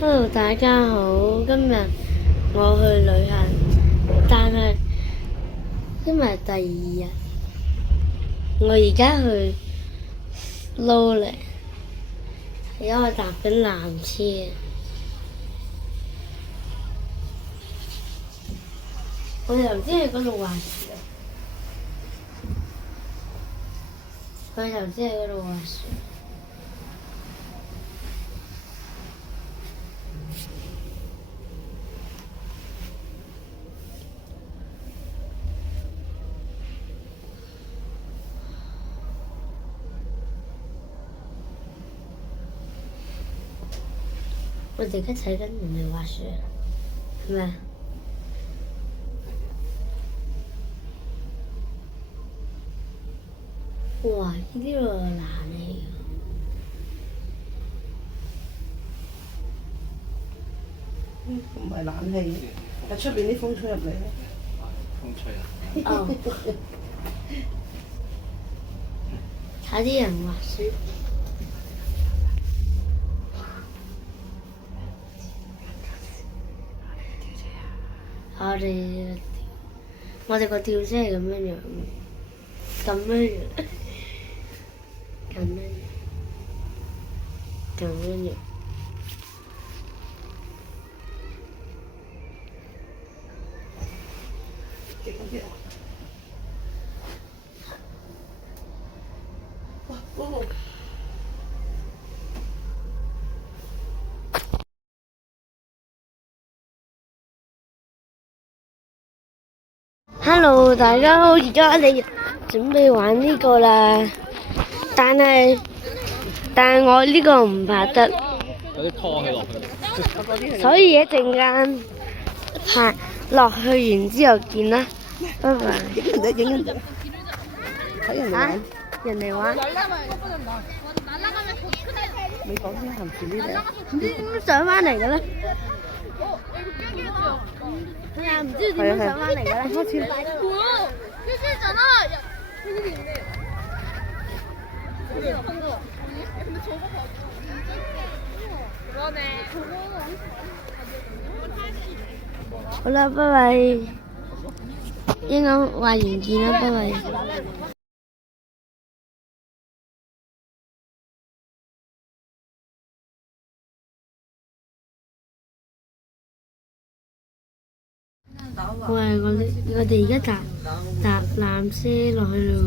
Hello，大家好。今日我去旅行，但係今日第二日，我而家去撈嚟，而家我搭緊纜車。我哋頭先喺嗰度滑雪，我哋頭先喺嗰度滑雪。我哋而家睇緊人哋滑雪，係咪？哇！呢啲係難嚟㗎。唔係冷氣，係出邊啲風吹入嚟咧。風吹啊！哦，睇啲人滑雪。我哋個吊車係咁樣樣，咁樣樣，咁樣樣，咁樣樣。哇！嗰個 Hello，大家好，而家我哋準備玩呢個啦，但係我呢個唔拍得，有啲拖起落去。所以一陣間拍落去完之後見啦，拜拜。影人哋影人哋，睇人哋玩。人哋玩，你講先行住呢度。唔知點樣上翻嚟嘅咧？係啊，唔知點樣上翻嚟嘅咧？開始。好啦，拜拜。應該話完見啦，拜拜。喂，我哋而家搭纜車落去咯，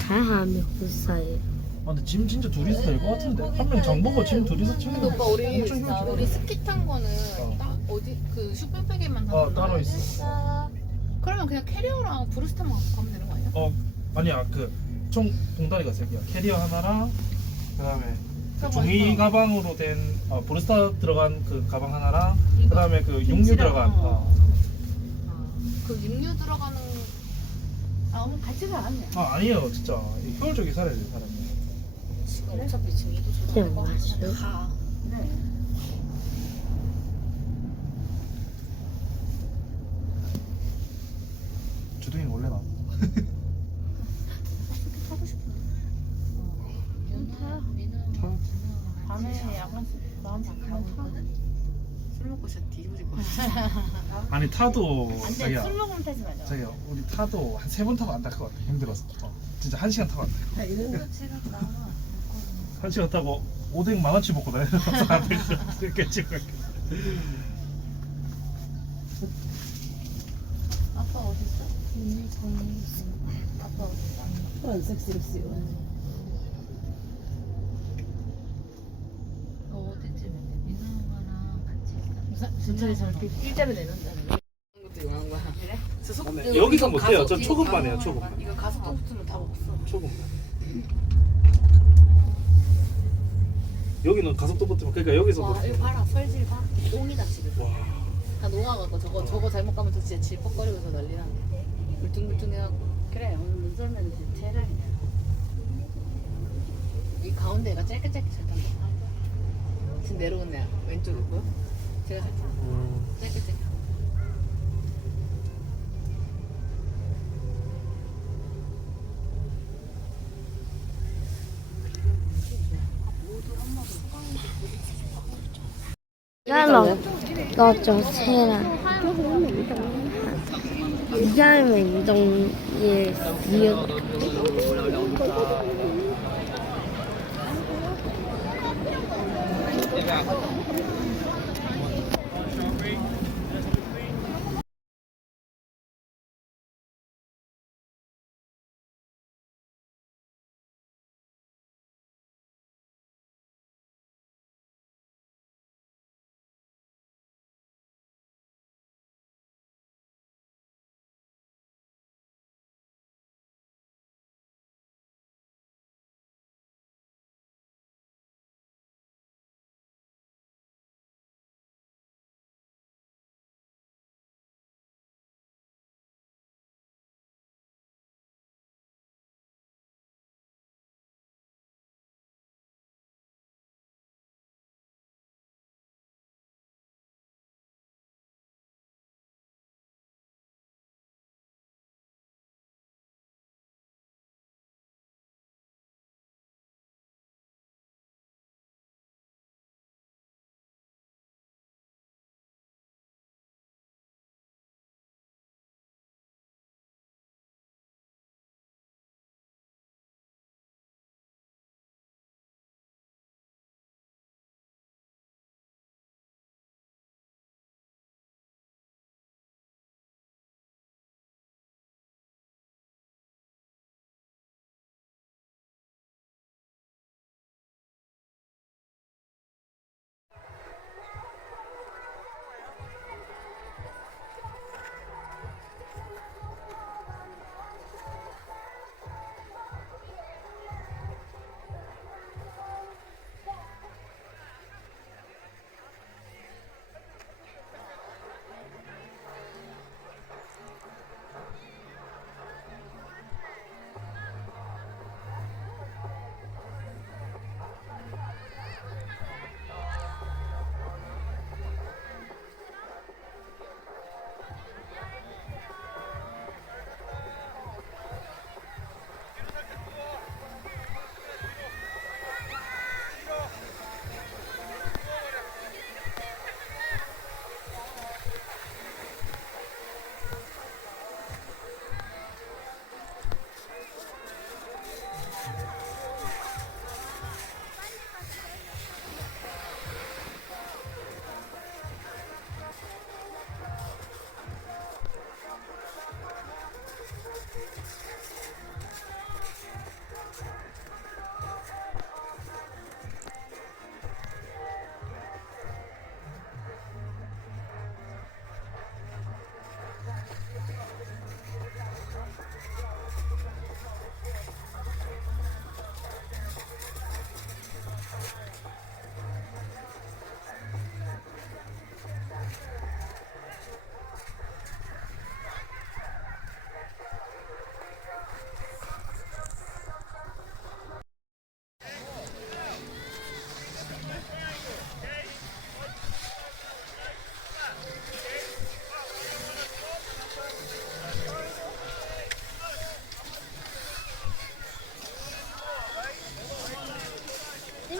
睇下面好細。 아 근데 짐 진짜 둘이서 될 것 같은데. 한 명 장보고 짐 둘이서 챙겨. 오빠 우리 엄청 힘들어. 우리 스키 탄 거는 딱 어디 그 슈퍼백에만 담는 따로 있어. 그러면 그냥 캐리어랑 브루스타만 갖고 가면 되는 거 아니야? 아니야 그 총 봉다리가 세 개야. 캐리어 하나랑 그다음에 그 종이 가방으로 된 브루스타 들어간 그 가방 하나랑 그다음에 그 육류 들어간. 그 육류 들어가는 오늘 같이 가 아니야? 아니에요 진짜 효율적이게 살아야 돼 사람이. 지금 어차피 지금 이도 그냥 조절될 거 왔어요? 같은데 가. 주둥이는 원래 나. 타고 싶은데. 밤에 야간 마음 바꾸면 타. 술 먹고 진짜 뒤집어질 것 같아. 아니 타도 자기야 술 먹으면 타지 말자. 자기야 우리 타도 한 3번 타고 안 탈 것 같아 힘들어서. 진짜 1시간 타고 안 돼. 한 시간 타고 오뎅 10,000원치 먹고 다녀서 이렇게 찍어. 아빠 어디 있어? 아빠 어디 있어? 섹시섹시. 너 어디쯤에 민호랑 같이 있어? 전철에 저렇게 일자로 내놓는다는 것도 용한 거야. 그래? 네, 여기서 못해요. 저 초급만 해요, 초급만. 이거 가속도 붙으면 다 먹었어. 조금만. 여기는 가속도 붙으면 그러니까 여기서 와 이거 봐라 설질 봐. 똥이다 지금. 와. 다 녹아갖고 저거 잘못 가면 저 진짜 질퍽거리면서 난리 나는데. 물뚱물뚱해갖고. 그래 오늘 눈 쏠면 대략이야. 이 가운데가 짧게 잘 탄다. 지금 내려온 애 왼쪽에 보여? 제가 잘 탄다. 짧게. 家落咗車啦，而家係明洞夜市。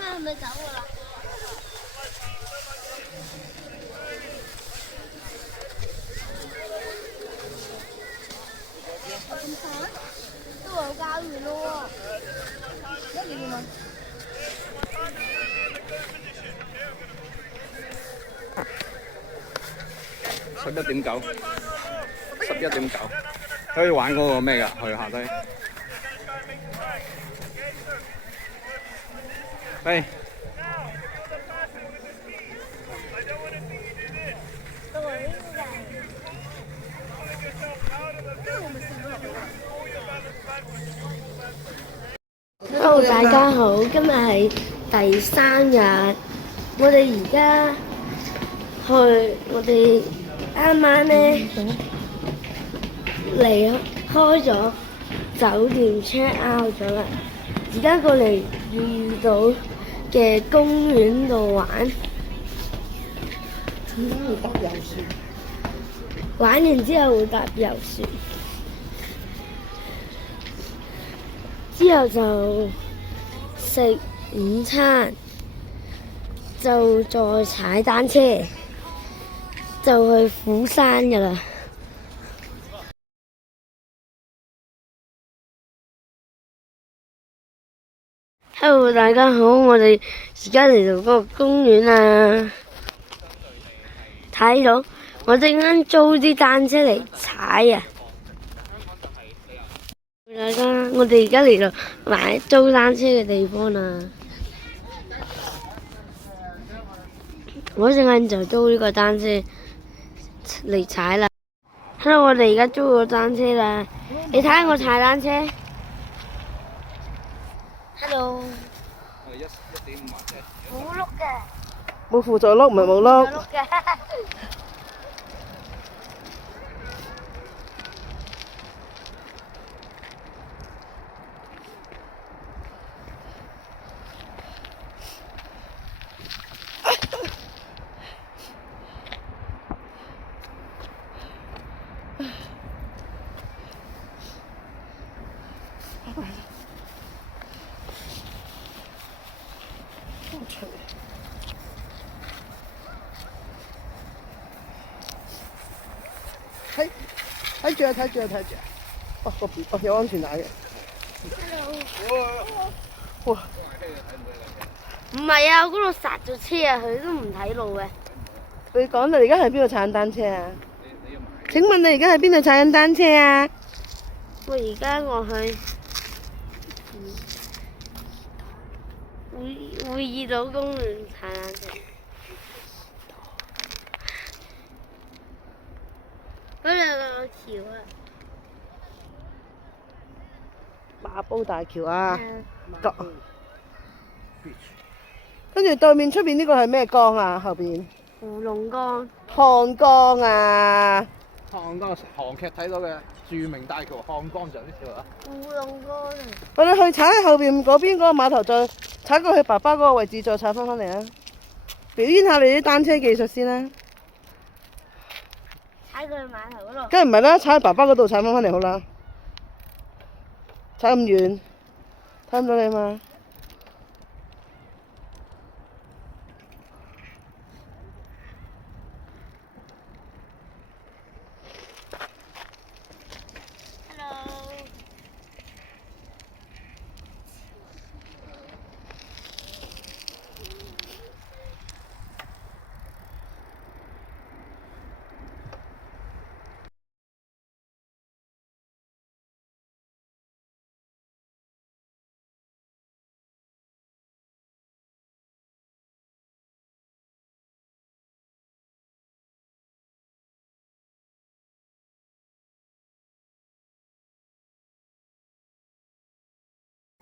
係咪走㗎啦？咁快？都話教完咯喎，一年啊！11.9，11.9，可以玩嗰個咩㗎？去下低。喂。Hello， 大家好，今日係第3日，我哋啱啱咧離開咗酒店 check out 咗啦，而家過嚟遇到嘅公園度玩，搭遊船，玩完之後會搭遊船，之後就食午餐，就再踩單車，就去虎山㗎啦。Hello， 大家好，我哋而家嚟到嗰個公園啊，睇到我陣間租啲單車嚟踩啊！大家，我哋而家嚟到買租單車嘅地方啦。我陣間就租呢個單車嚟踩啦。Hello， 我哋而家租個單車啦，你睇下我踩單車。Hello。冇碌嘅。冇輔助碌，唔係冇碌。碌嘅。睇住啊！睇住啊！睇住啊！哦，有安全帶嘅。哇！唔係啊，我嗰度剎咗車啊，佢都唔睇路嘅。你講你而家喺邊度踩緊單車啊？請問你而家喺邊度踩緊單車啊？我去會議島公園踩單車。嗰度有個橋啊！馬煲大橋啊！係跟住對面出邊呢個係咩江啊？後邊胡龍江。漢江啊！漢江韓劇睇到嘅著名大橋漢江就係呢條啊。胡龍江啊！我哋去踩喺後邊嗰邊嗰個碼頭，再踩過去爸爸嗰個位置，再踩翻嚟啊！表演下你啲單車技術先啦。踩過去碼頭嗰度。梗係唔係啦，踩喺爸爸嗰度踩翻嚟好啦。踩咁遠，睇唔到你嘛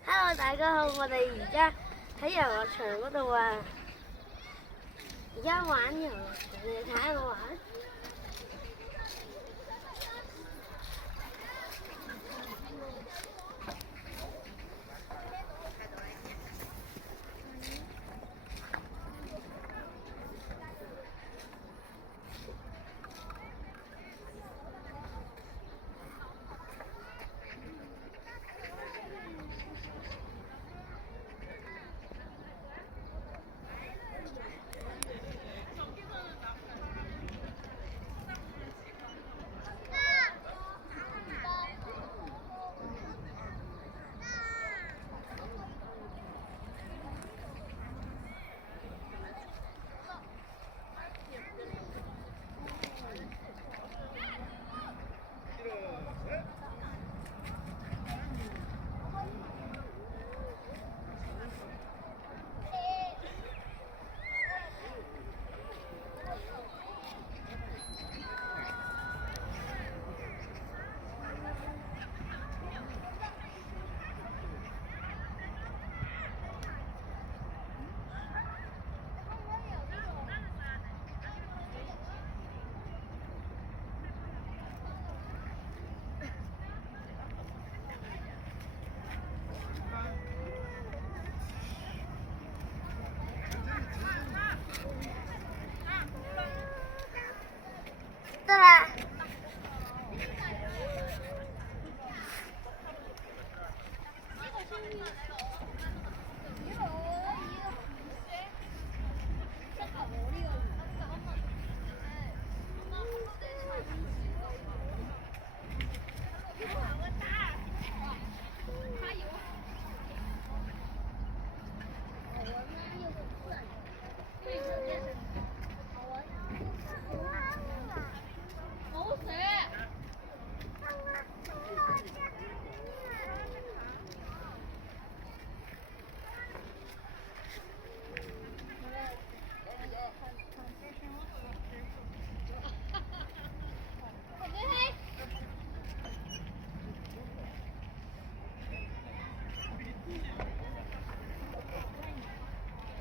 ？Hello， 大家好，我哋而家喺遊樂場嗰度啊，而家玩遊樂場，你哋睇下我玩。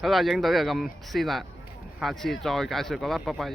好啦，影到就咁先啦，下次再介紹過啦，拜拜。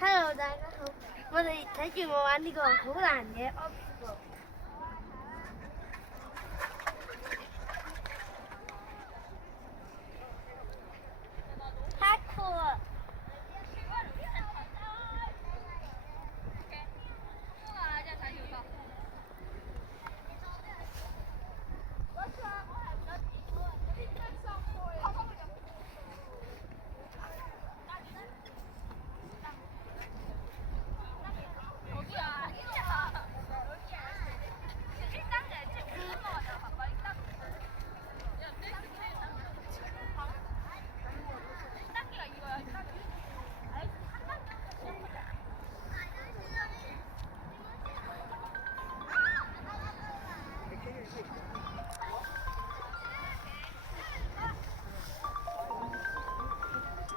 Hello， 大家好，我哋睇住我玩呢個好難嘅 obstacle。Parkour。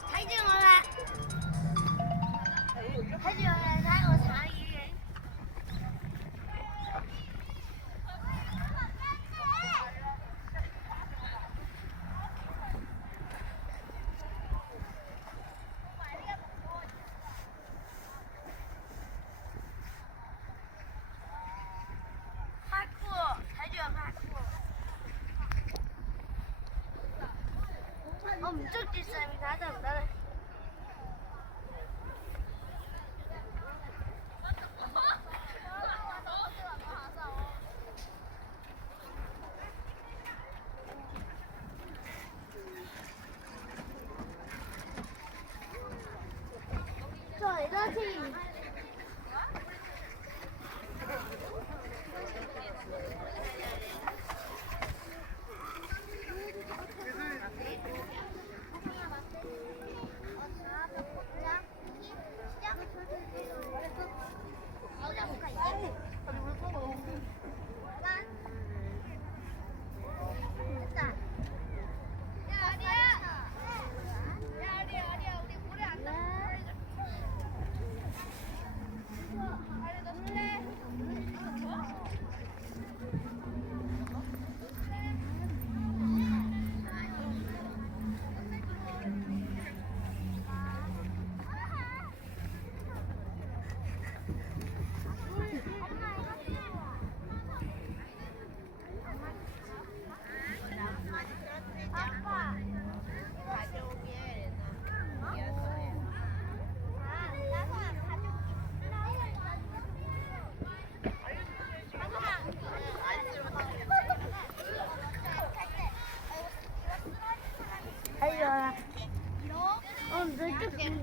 睇住我啦，睇住我啦，睇我踩魚嘅。Parkour，睇住我 parkour。我唔捉住上面睇得唔得咧？再嚟多次。睇咗啦，我唔使捉住近呢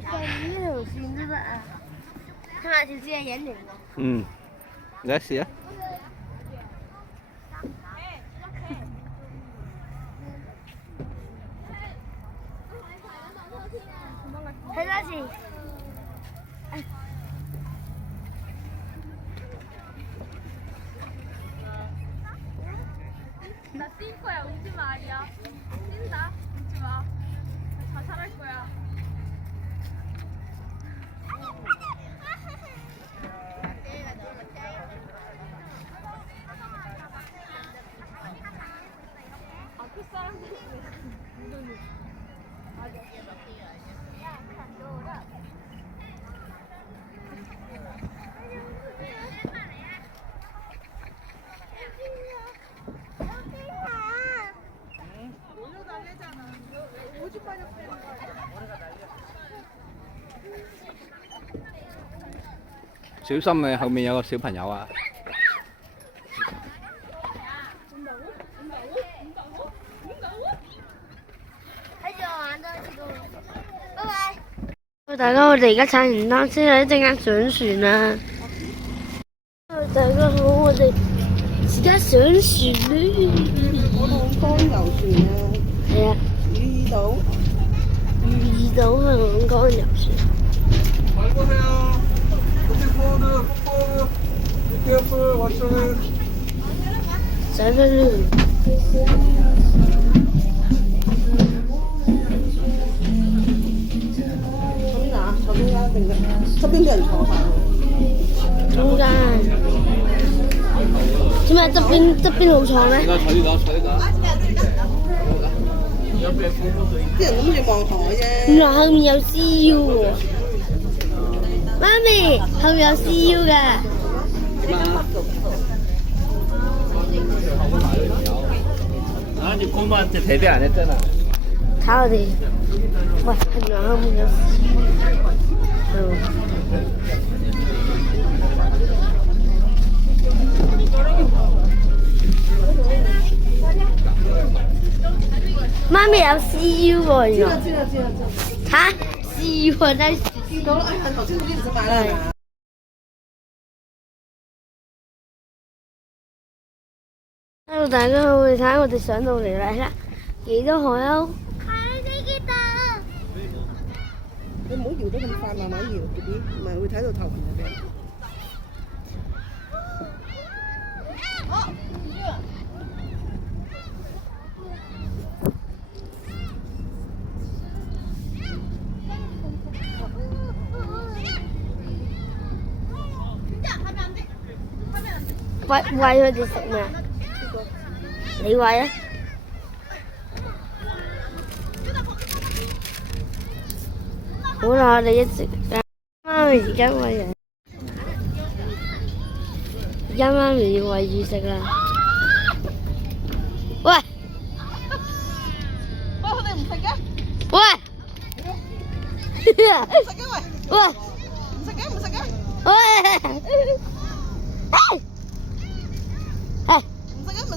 條線都得啊，睇下條線係影嚟喎。嗯，你嚟試啊！睇多次。나 뛸 거야, 울지 마, 아리야. 뛴다, 울지 마. 자살할 거야. 앞에 사람들이小心你後面有個小朋友啊！睇住我玩多次個，拜拜。大家，我哋而家踩完單車啦，一陣間上船啦。大家好，我哋上船咧。嗰度江遊船啊，係啊，魚島。遇到香港遊船。上咗啦。咁嗱，坐中間定側邊啲人坐晒喎。中間。點解側邊好坐咩？啲人諗住望海啫。原來後面有 CU 喎。媽咪，後面有 CU 㗎。啊，你公辦只睇啲人咧真係。睇我哋。喂，原來後面有 CU。媽咪有 CU 喎，原來。知啦。嚇 CU 喎，真係。見到啦，哎呀，頭先嗰啲唔使買啦，係咪啊？Hello，大家好，你睇我哋上到嚟啦，幾多海鷗？你唔好搖得咁快，慢慢搖，B B，唔係會睇到頭暈嘅病。餵佢哋食咩？你餵啊？好啦，我哋一直媽咪而家餵人，而家媽咪要餵魚食啦。喂！喂，佢哋唔食嘅，喂！唔食嘅喂，喂！唔食嘅，喂！唔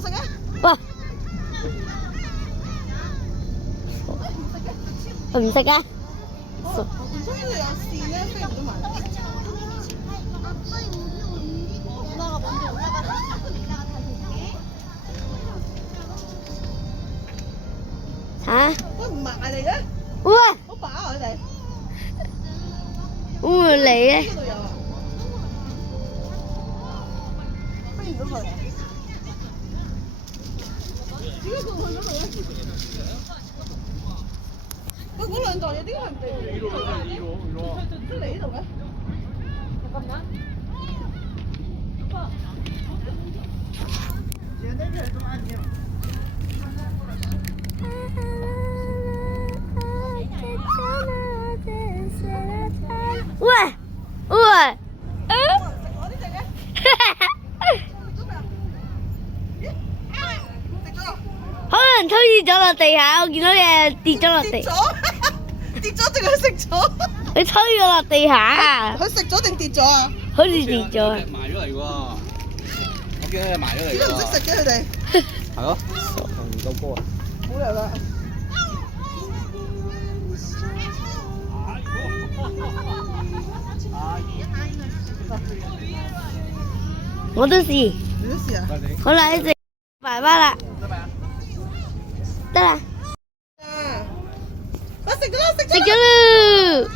食嘅。喂！佢唔食嘅。唔知呢度有線咧，飛唔到埋嚟。嚇？喂，唔埋嚟嘅，喂！好飽啊佢哋。會唔會嚟嘅？呢度有啊，飛唔到過嚟。點解佢去嗰度咧？喂，嗰兩袋嘢點解唔地嚟呢度嘅？喂！喂！我呢隻嘅，食咗可能推咗落地下，我見到嘢跌咗落地，跌咗，跌咗定係食咗？佢推咗落地下，佢食咗定跌咗啊？好似跌咗。埋咗嚟喎，我見到你埋咗嚟點解唔識食嘅佢哋？係咯，唔夠高啊！冇理由啦。我都試。你都試啊？好啦，一隻爸爸啦，得啦，我食咗啦，食食咗啦。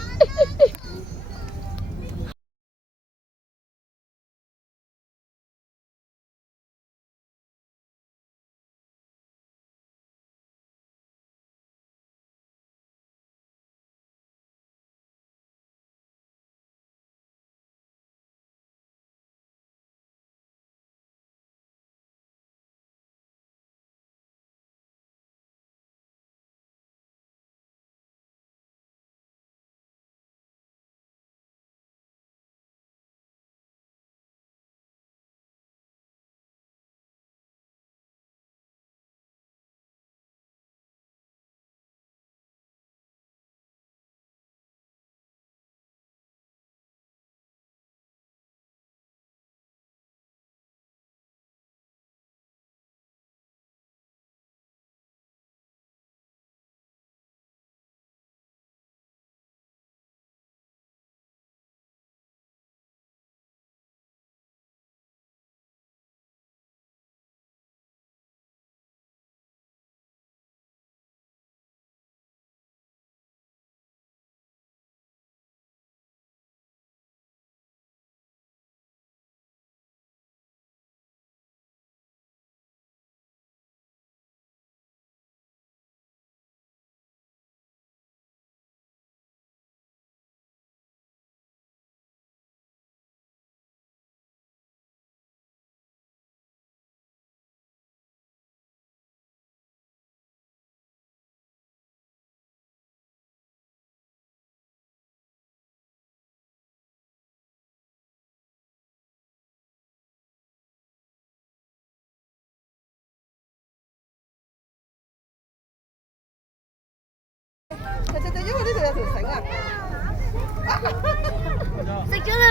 食咗啦！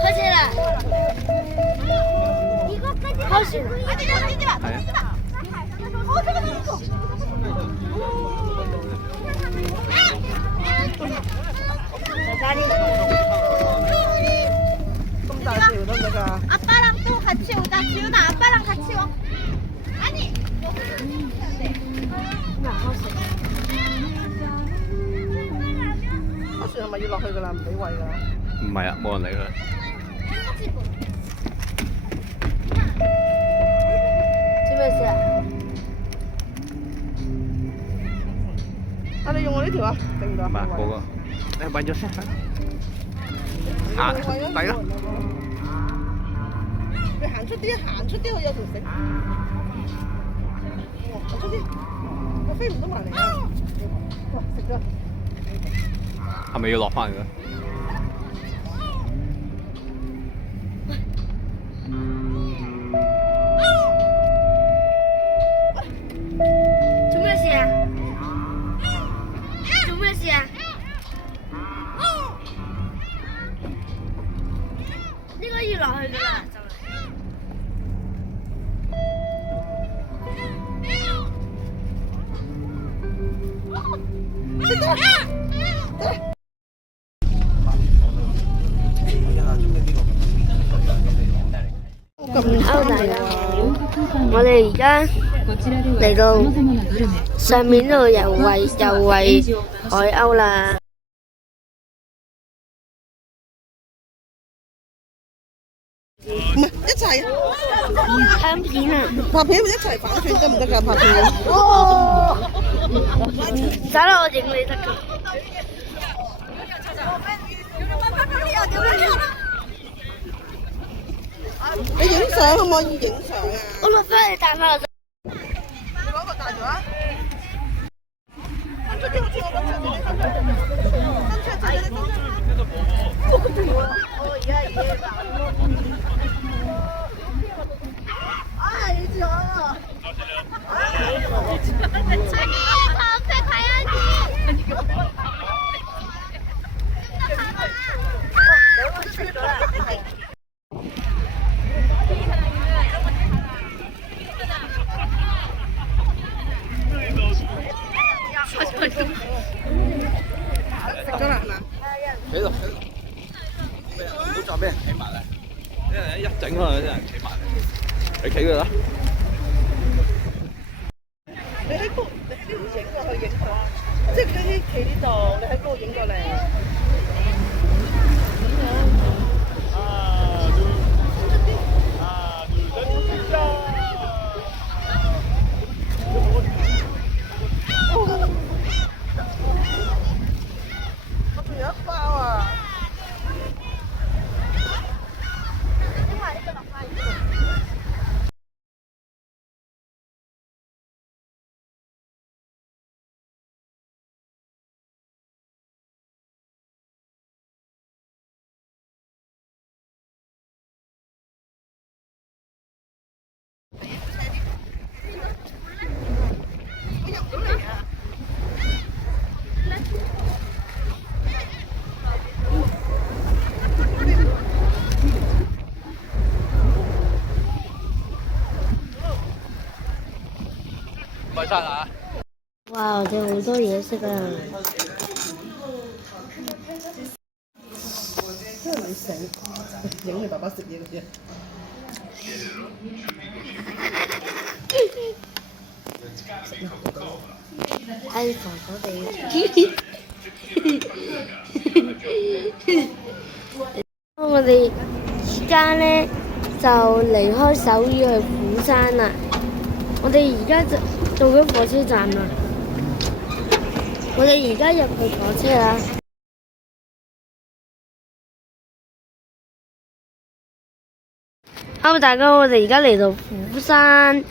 開車啦！開船！係啊。咁大條得唔得㗎？ 아빠랑 또 같이 오자. 지훈아 아빠랑 같이 와. 아니. 阿船係咪要落去㗎啦？唔俾餵㗎啦？唔係啊，冇人理佢。做咩事啊？啊！你用我呢條啊？定到唔係嗰個，你揾咗先。行，抵咯。你行出啲，行出啲，我有條繩。行出啲，我飛唔到埋嚟啊！哇！食咗。係咪要落翻㗎？做咩事啊？做咩事啊？呢個要落去㗎啦，就嚟。Hello大家好，我哋而家嚟到上面度遊餵海鷗啦。唔係一齊拍片啊！拍片一齊反轉得唔得㗎？拍片。走啦，我影你得㗎。你影相可唔可以影相啊？我落翻嚟帶翻我。你攞個大條啊！出啲好似我咁出啲，食咗啦係嘛？喺度，唔好再俾人企埋嚟，因為一整可能有啲人企埋嚟，你企佢啦。你喺呢度影過去影佢，即係你企呢度，你喺嗰度影過嚟。我仲有一包啊！唔該晒啦。哇！我哋好多嘢食啊！真係你醒，影你爸爸食嘢嗰啲。係傻傻地。我哋而家咧就離開首爾去釜山啦。我哋而家就到咗火車站啦。我哋而家入去火車啦。Hello， 大家好，我哋而家嚟到釜山，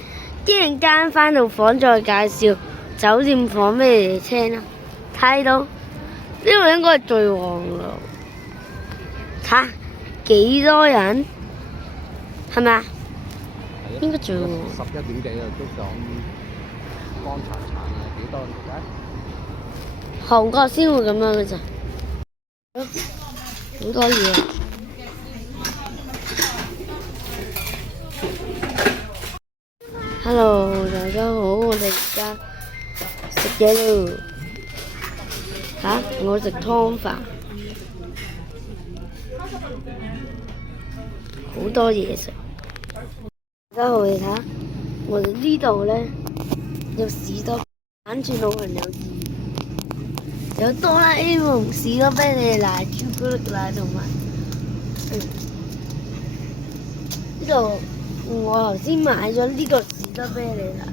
一陣間返到房再介紹酒店房俾你哋聽啦。睇到呢度應該係最旺㗎，睇幾多人，係咪啊？應該做喎。 11點幾啊，都講乾柴產啊，幾多而家？韓國先會咁樣嘅咋，好多嘢。Hello， 大家好，我哋而家食嘢咯。嚇，我食湯飯，好多嘢食。大家好，你睇下，我哋呢度咧有士多反轉老朋友誌，有哆啦 A 夢、士多啤梨奶、朱古力奶同埋呢度。我頭先買咗呢個士多啤梨奶。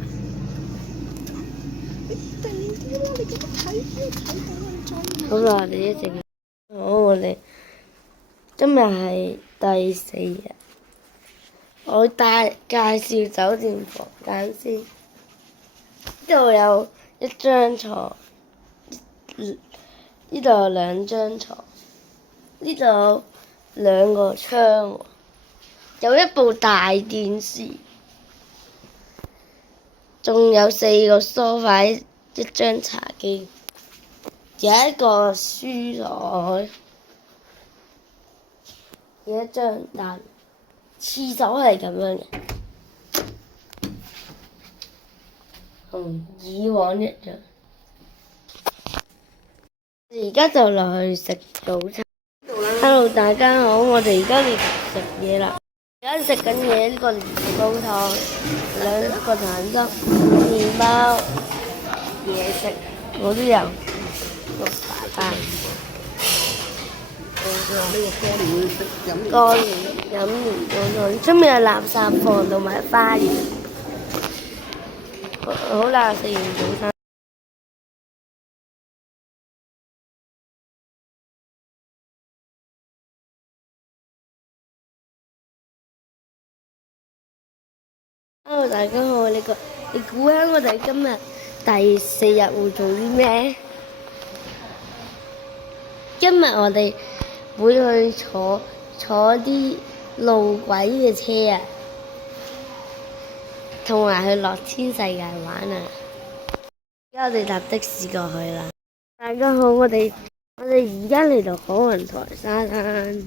好啦，我哋一陣。好，我哋今日係第4日。我介紹酒店房間先。呢度有一張床，呢度有2張床，呢度有2個窗，有一部大電視，仲有4個梳化，一張茶几，有一個書台，有一張凳，廁所係咁樣嘅，同以往一樣。而家就落去食早餐。Hello， 大家好，我哋而家嚟食嘢啦。而家食緊嘢，呢個蓮蓉煲湯，2個蛋汁、麵包、嘢食，我都有個飯。過年飲年糕湯，出面有垃圾房同埋花園。好啦，食完早餐。Hello， 大家好，你估下我哋今日第4日會做啲咩？今日我哋會去坐啲路軌嘅車啊，同埋去樂天世界玩啊！而家我哋搭的士過去啦。大家好，我哋而家嚟到海雲台沙灘。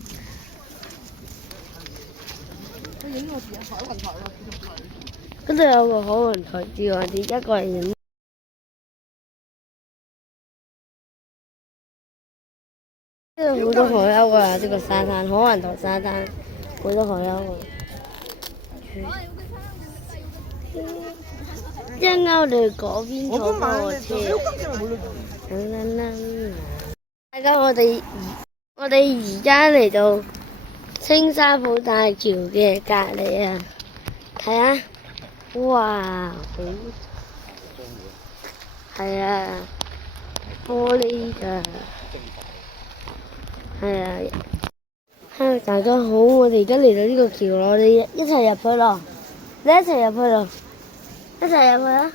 嗰度有個海雲台照，我哋而家過嚟影。呢度好多海鷗啊！呢個沙灘，海雲台沙灘好多海鷗啊！一陣間我哋去嗰邊坐火車。大家我哋而家嚟到青沙浦大橋嘅隔離啊！睇下。哇，好係啊，玻璃㗎，係啊。Hello， 大家好，我哋而家嚟到呢個橋咯，我哋一齊入去咯，你一齊入去咯，一齊入去啊，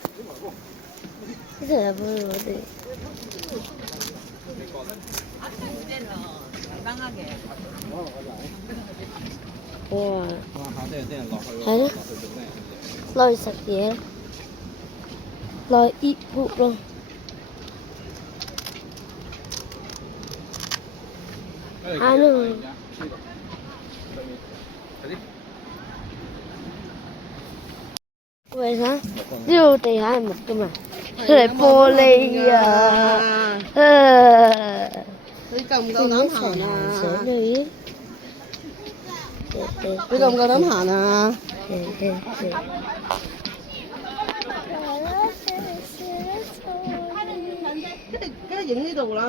一齊入去我哋。哇！係咯。落去食嘢，落去 eat food 咯。Hello， 為啥？呢度地下係木㗎嘛，出嚟玻璃啊！你夠唔夠膽行啊？你夠唔夠膽行啊？梗係影呢度啦。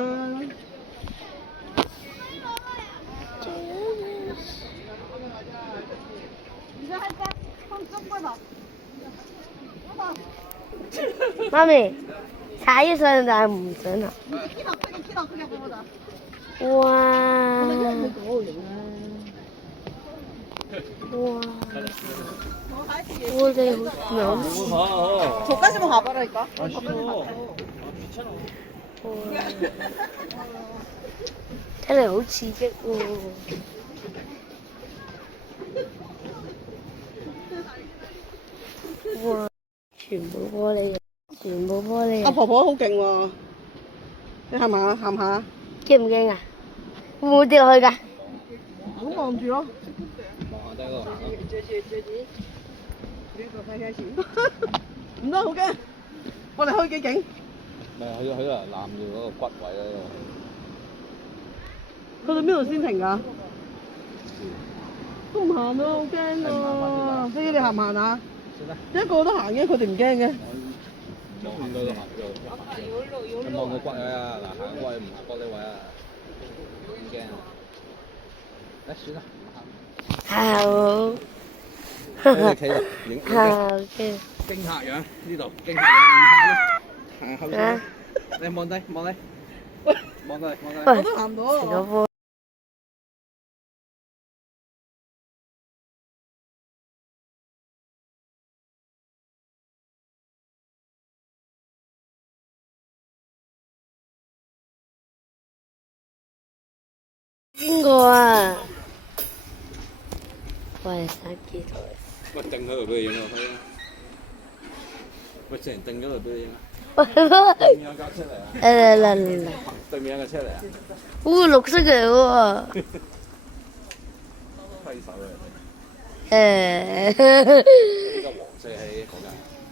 媽咪，踩起上但係唔想啊！哇！哇！我哋好저까지만 가봐라니까.睇嚟好刺激喎！哇！全部玻璃，全部玻璃阿。婆婆好勁喎，你行唔行啊？行唔行啊？驚唔驚啊？會唔會跌落去㗎？唔好望住咯。望下低嗰個。唔得，好驚！我哋開幾景？咪去到攬住嗰個骨位嗰度。去到邊度先停㗎？都唔行咯，好驚喎！飛機你行唔行啊？一個都行嘅，佢哋唔驚嘅。望到行到。你望個骨位啊！嗱，行骨位唔行玻璃位啊！唔驚啊！算啦，好。你企度影好嘅。驚嚇樣呢度，驚嚇樣唔怕啦，行後先。你望低，望低，望低，望低。我都行唔到成個玻邊個啊？喂，手機台。喂，定喺度俾你影落去啊！喂，成日定咗度俾你影啊！喂，對面有架車嚟啊！嚟，對面有架車嚟啊！綠色嘅喎。揮手嚟。誒。呢個黃色係嗰架。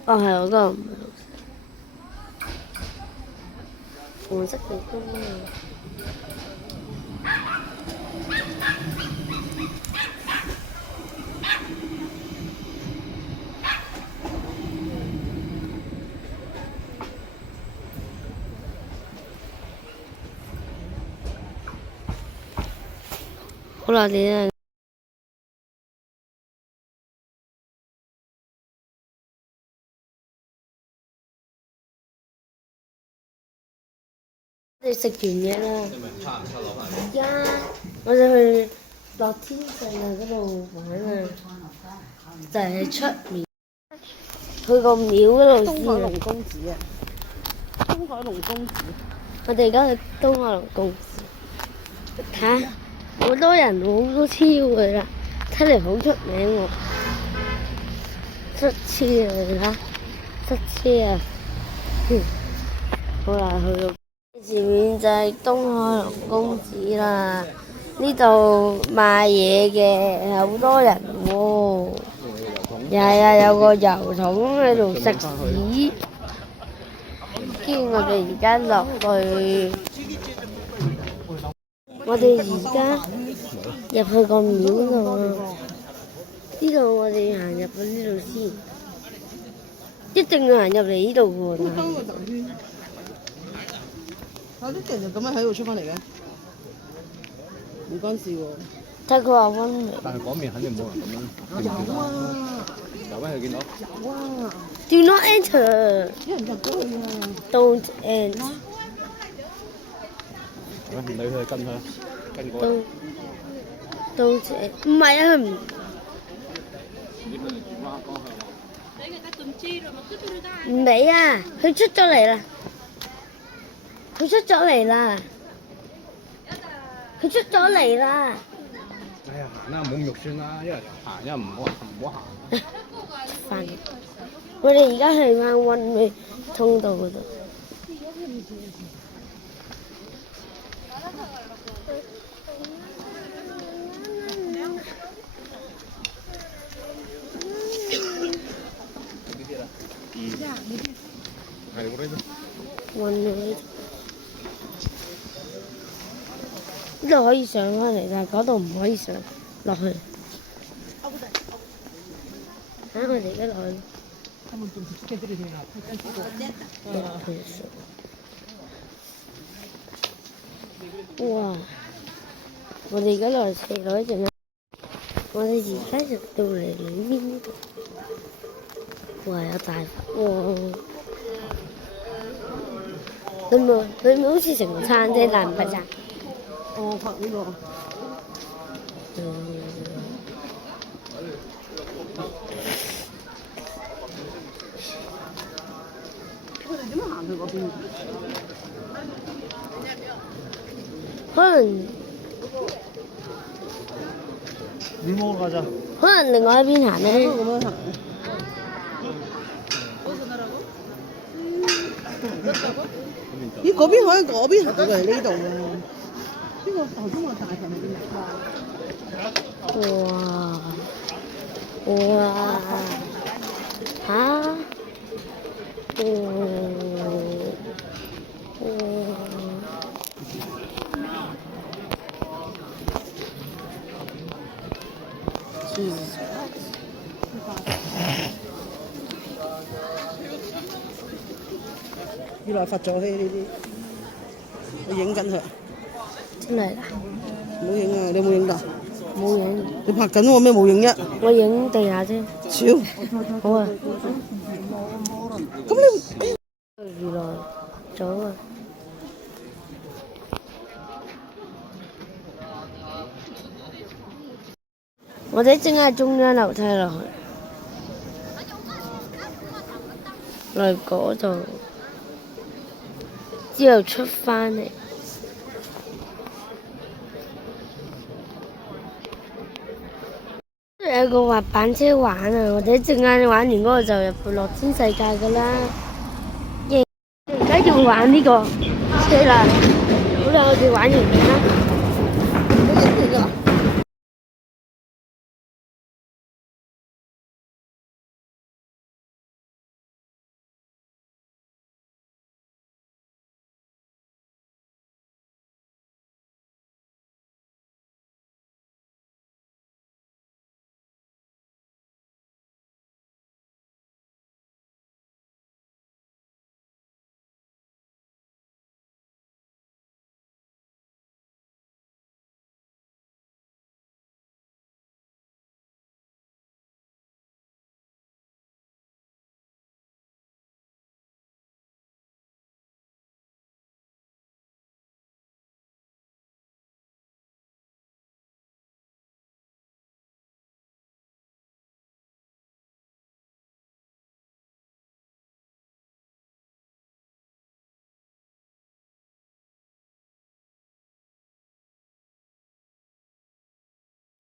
哦，係嗰個唔係綠色，黃色嚟㗎嘛。好啦，你啊。你食完嘢啦，而家我哋去樂天盛啊嗰度玩啊，就係出面去個廟嗰度東海龍先。公子啊！東海龍公子。我哋而家去東海龍公子，睇下好多人好多超㗎啦，睇嚟好出名喎，塞車啊你睇，塞車啊，好啦去到。前面就係東海龍公子啦，呢度賣嘢嘅好多人喎，又係啊有個油桶喺度食屎，跟住我哋而家落去，我哋而家入去個廟度啊，呢度我哋行入去呢度先，一定要行入嚟呢度喎。有啲人就咁樣喺度出翻嚟嘅，唔關事喎。睇佢話溫柔。但係嗰面肯定冇人咁樣。有啊，有咩？你見到？有啊， Do not enter. 有人入咗去啊！ Don't enter. 唔理佢，跟佢，跟過。 Don't enter. 唔係啊，佢唔。唔理啊，佢出咗嚟啦。佢出咗嚟啦！佢出咗嚟啦！哎呀，行啦，冇咁肉酸啦，一係行，一係唔好行。煩！我哋而家去翻溫美通道嗰度。係嗰啲。溫美。呢度可以上翻嚟，但係嗰度唔可以上落去。我哋而家落去。哇！我哋而家落去斜落一陣啦。我哋而家入到嚟裏面呢度。哇！有大佛喎。佢咪好似成個餐廳，但唔係咋？哦，拍呢個。佢哋點樣行去嗰邊？可能물 먹으러 가자. 另外一邊行咧。咁樣行。咦，嗰邊可以嗰邊行過嚟呢度喎？邊個頭先話大群係邊度？哇哇嚇！Jesus。原來佛祖戲呢啲，我影緊佢，真係㗎，冇影啊！你有冇影㗎？冇影，你拍緊我咩冇影啫？我影地下啫。超，好啊，咁你娛樂組啊！我哋正喺中央樓梯落去，落嗰度，之後出返嚟。有個滑板車玩啊！我哋一陣間玩完嗰個就入去樂天世界㗎啦。而家要玩呢個車啦，好啦，我哋玩完啦。你影嚟㗎？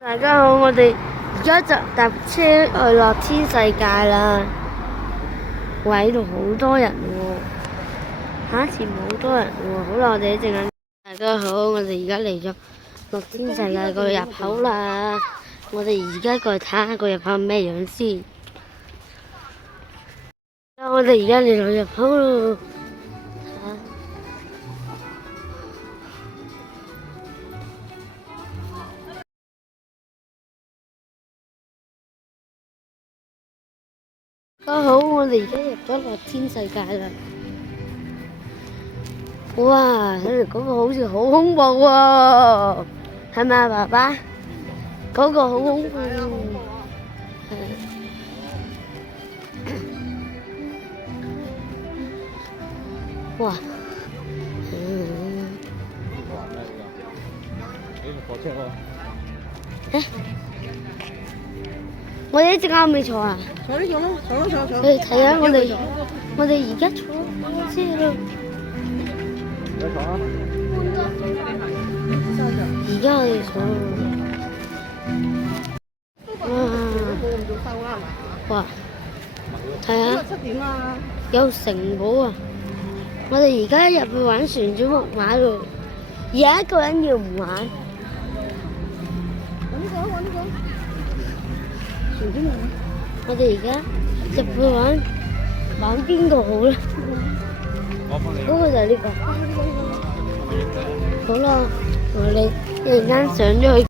大家好，我哋而家就搭車去樂天世界啦。喂，呢度好多人喎，下一次冇好多人喎。好啦，我哋一陣間。大家好，我哋而家嚟咗樂天世界個入口啦。我哋而家過去睇下個入口咩樣先。我哋而家嚟到入口咯。大家好，我哋而家入咗樂天世界啦。哇，睇嚟嗰個好似好恐怖喎，係咪啊，爸爸？嗰個好恐怖。哇！火車咯。我哋一陣間未坐啊？坐呢個咯，坐。你睇下我哋而家坐車啦。你坐啊！而家我哋坐。哇！睇下。7點啊！有城堡啊！我哋而家入去玩旋轉木馬咯，而有一個人要唔玩。揾呢個。旋轉木馬。我哋而家入去玩邊個好咧？嗰個就係呢個。好啦，我哋一陣間上咗去。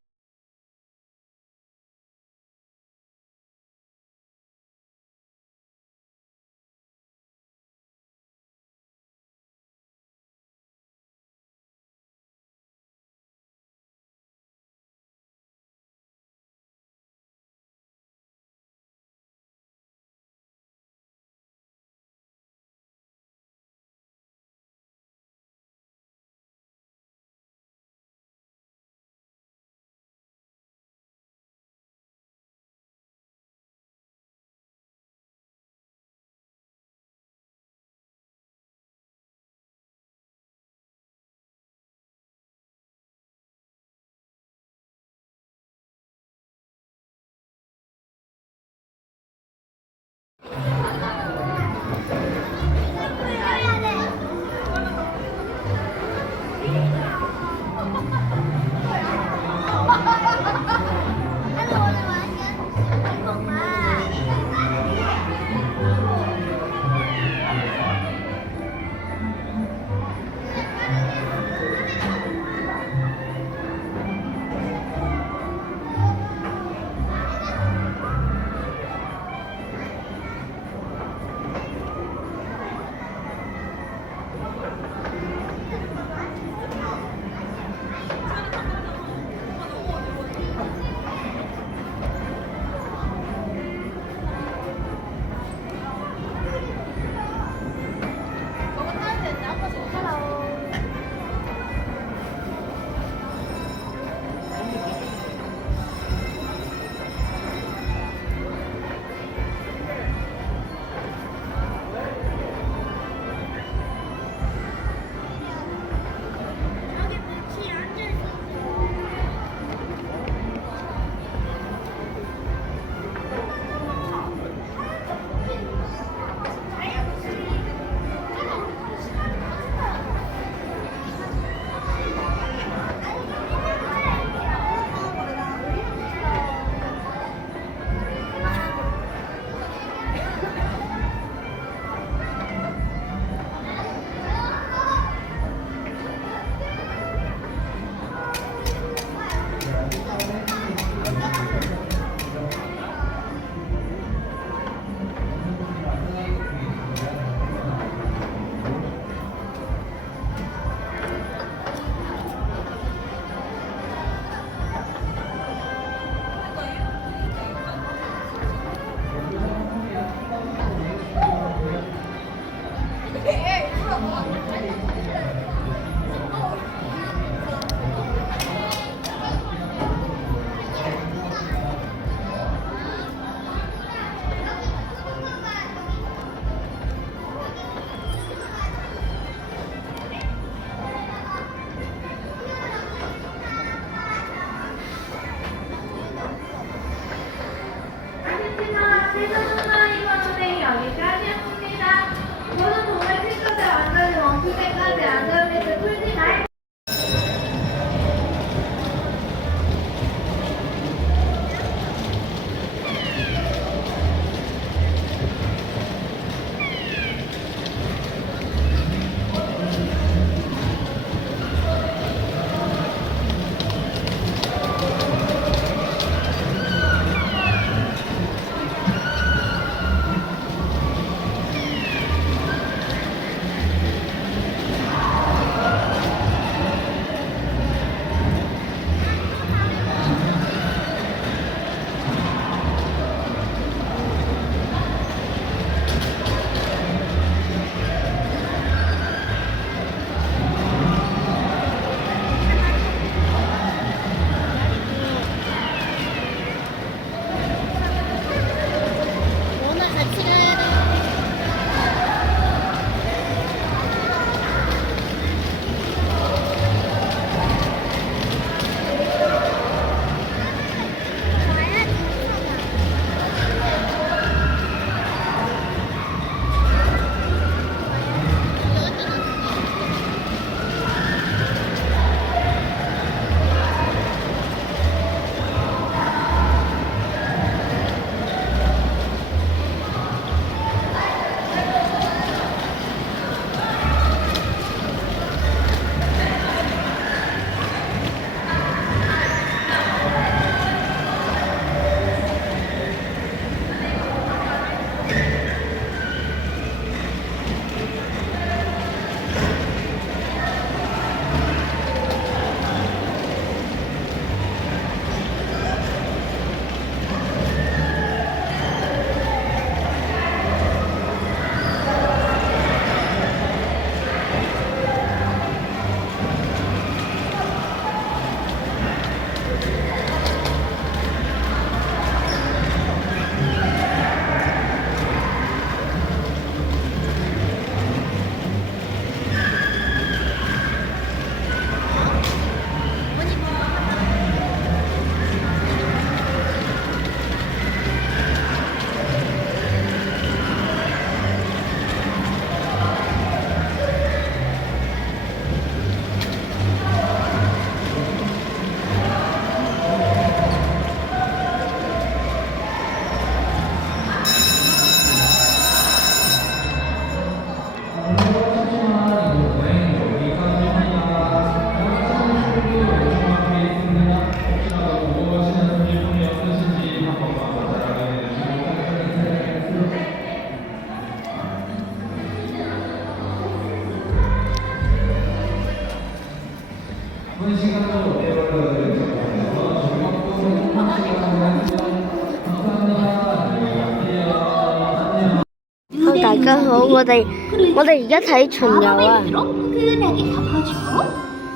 大家好，我哋而家睇巡遊啊！ 포근하게 덮어주고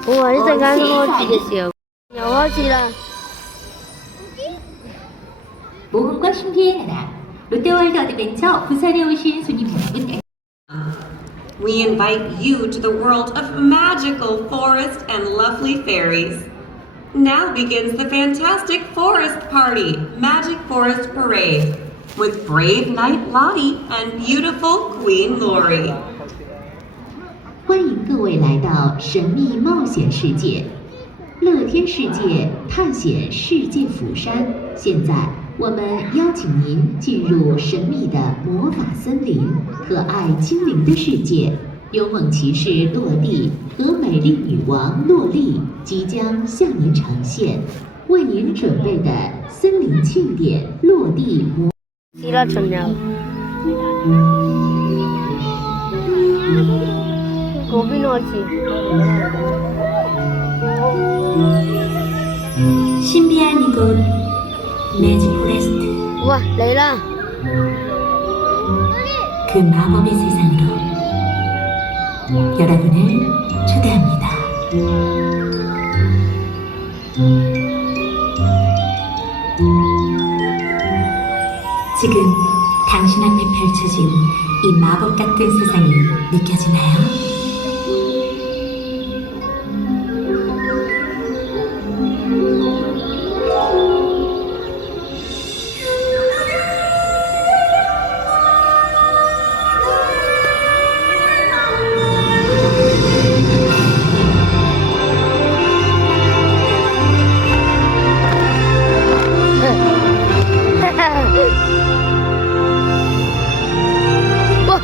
我話一陣間開始嘅時候，又開始啦。 모험과 신비의 나라 롯데월드 어드벤처 부산에 오신 손님 여러분 We invite you to the world of magical forest and lovely fairies. Now begins the fantastic forest party, Magic Forest Parade, with brave Knight Lottie and beautiful Queen Lori. 欢迎各位来到神秘冒险世界，乐天世界探险世界釜山。现在，我们邀请您进入神秘的魔法森林，可爱精灵的世界。勇猛骑士洛蒂和美丽女王洛丽即将向您呈现为您准备的森林庆典——落地魔。 試啦巡遊，嗰邊開始。 신비한 이곳 매직 포레스트 哇，嚟啦！ 그 마법의 세상으로 여러분을 초대합니다. 지금 당신 앞에 펼쳐진 이 마법 같은 세상이 느껴지나요? 와,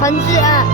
반지야.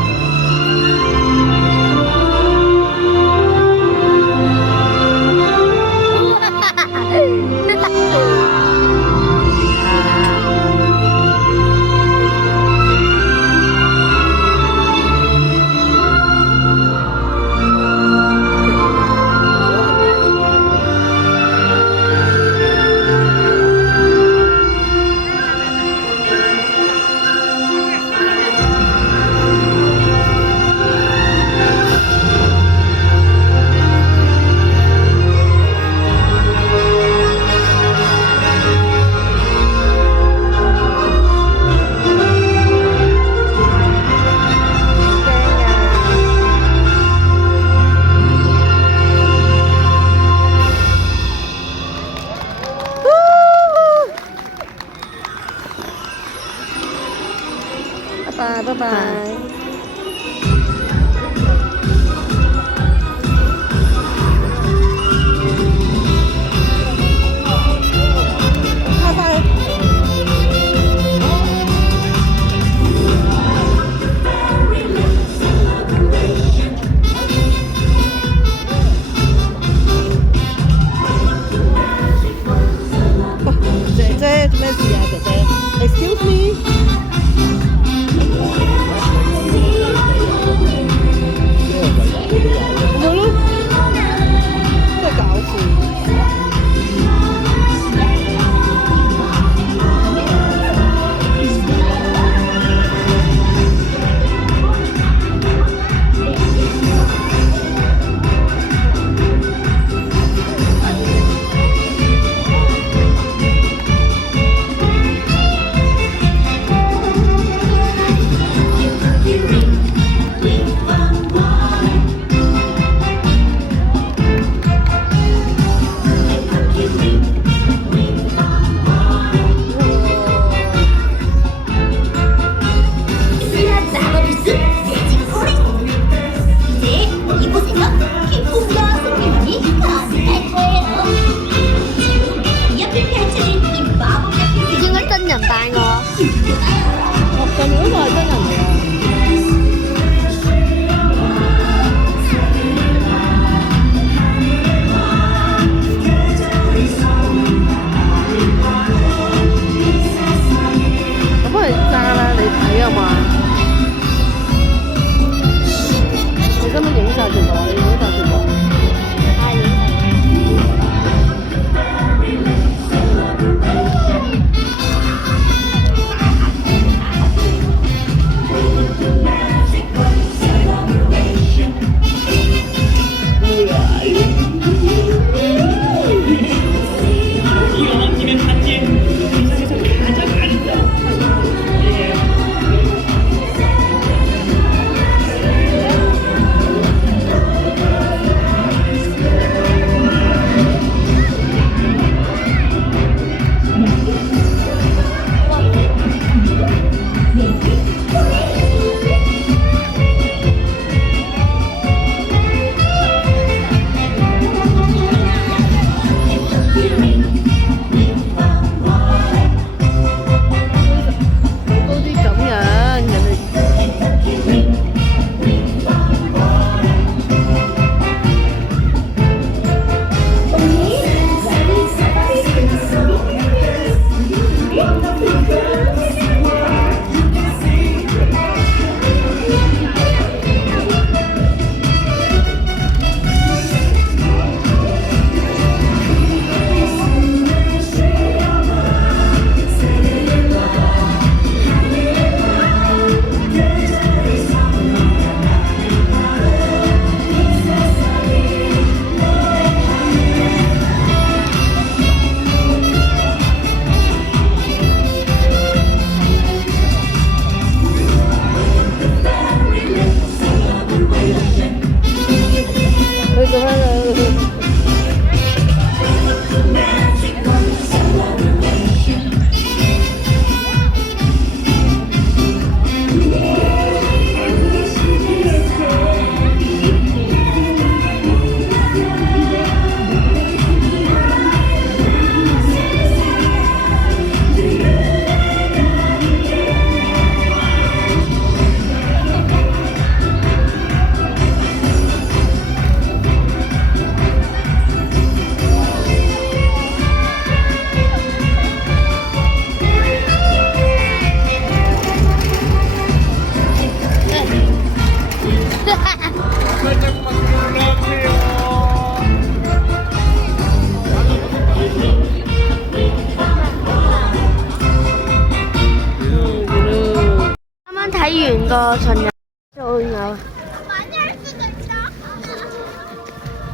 個巡遊都有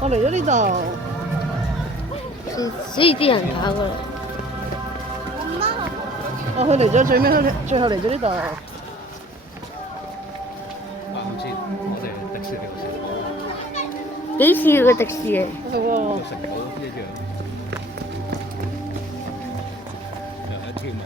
我嚟咗呢度，所以啲人跑過嚟。佢嚟咗最尾，最後嚟咗呢度。唔知我哋迪士尼好似幾似個迪士尼。係喎。食到一樣，又係跳舞。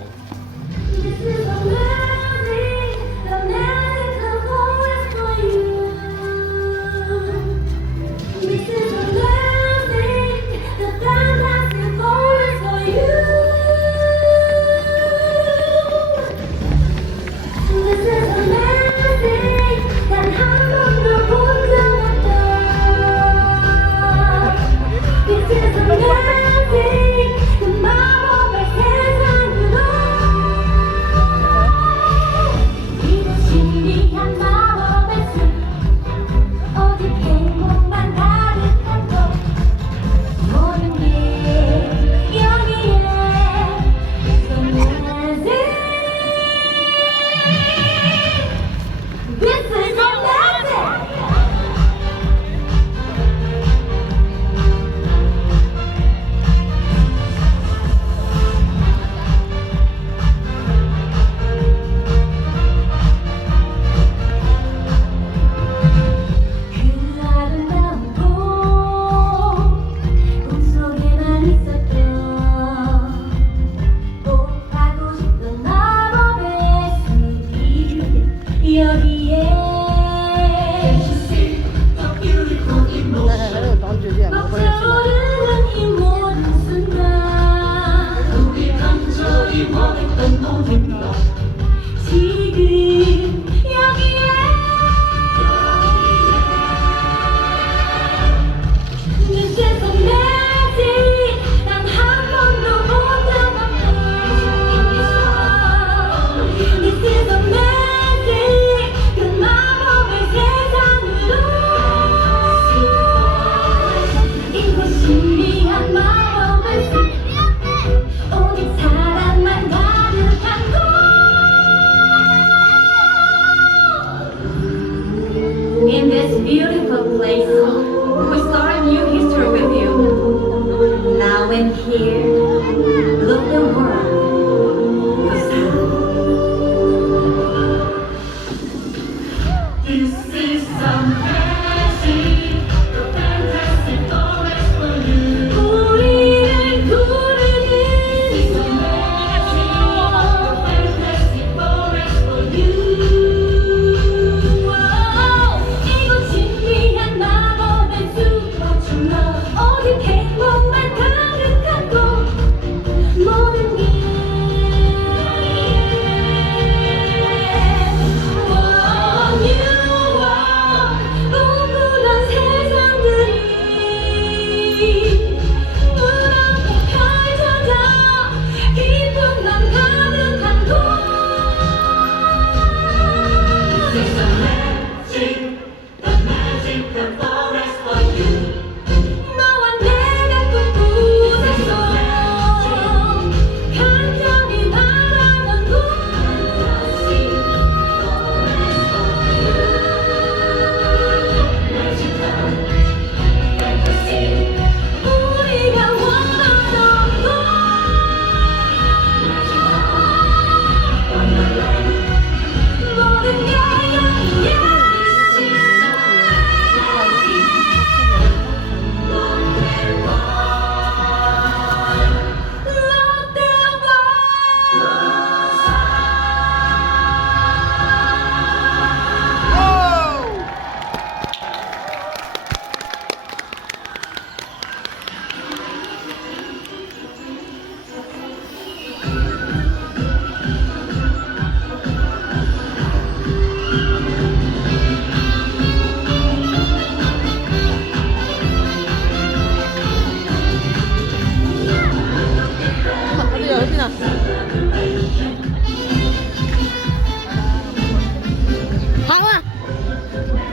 In this beautiful place, we start a new history with you. Now and here, look the world goes down. This is some magic, a fantastic forest for you. 우리를 부르는 some magic, a fantastic forest for you.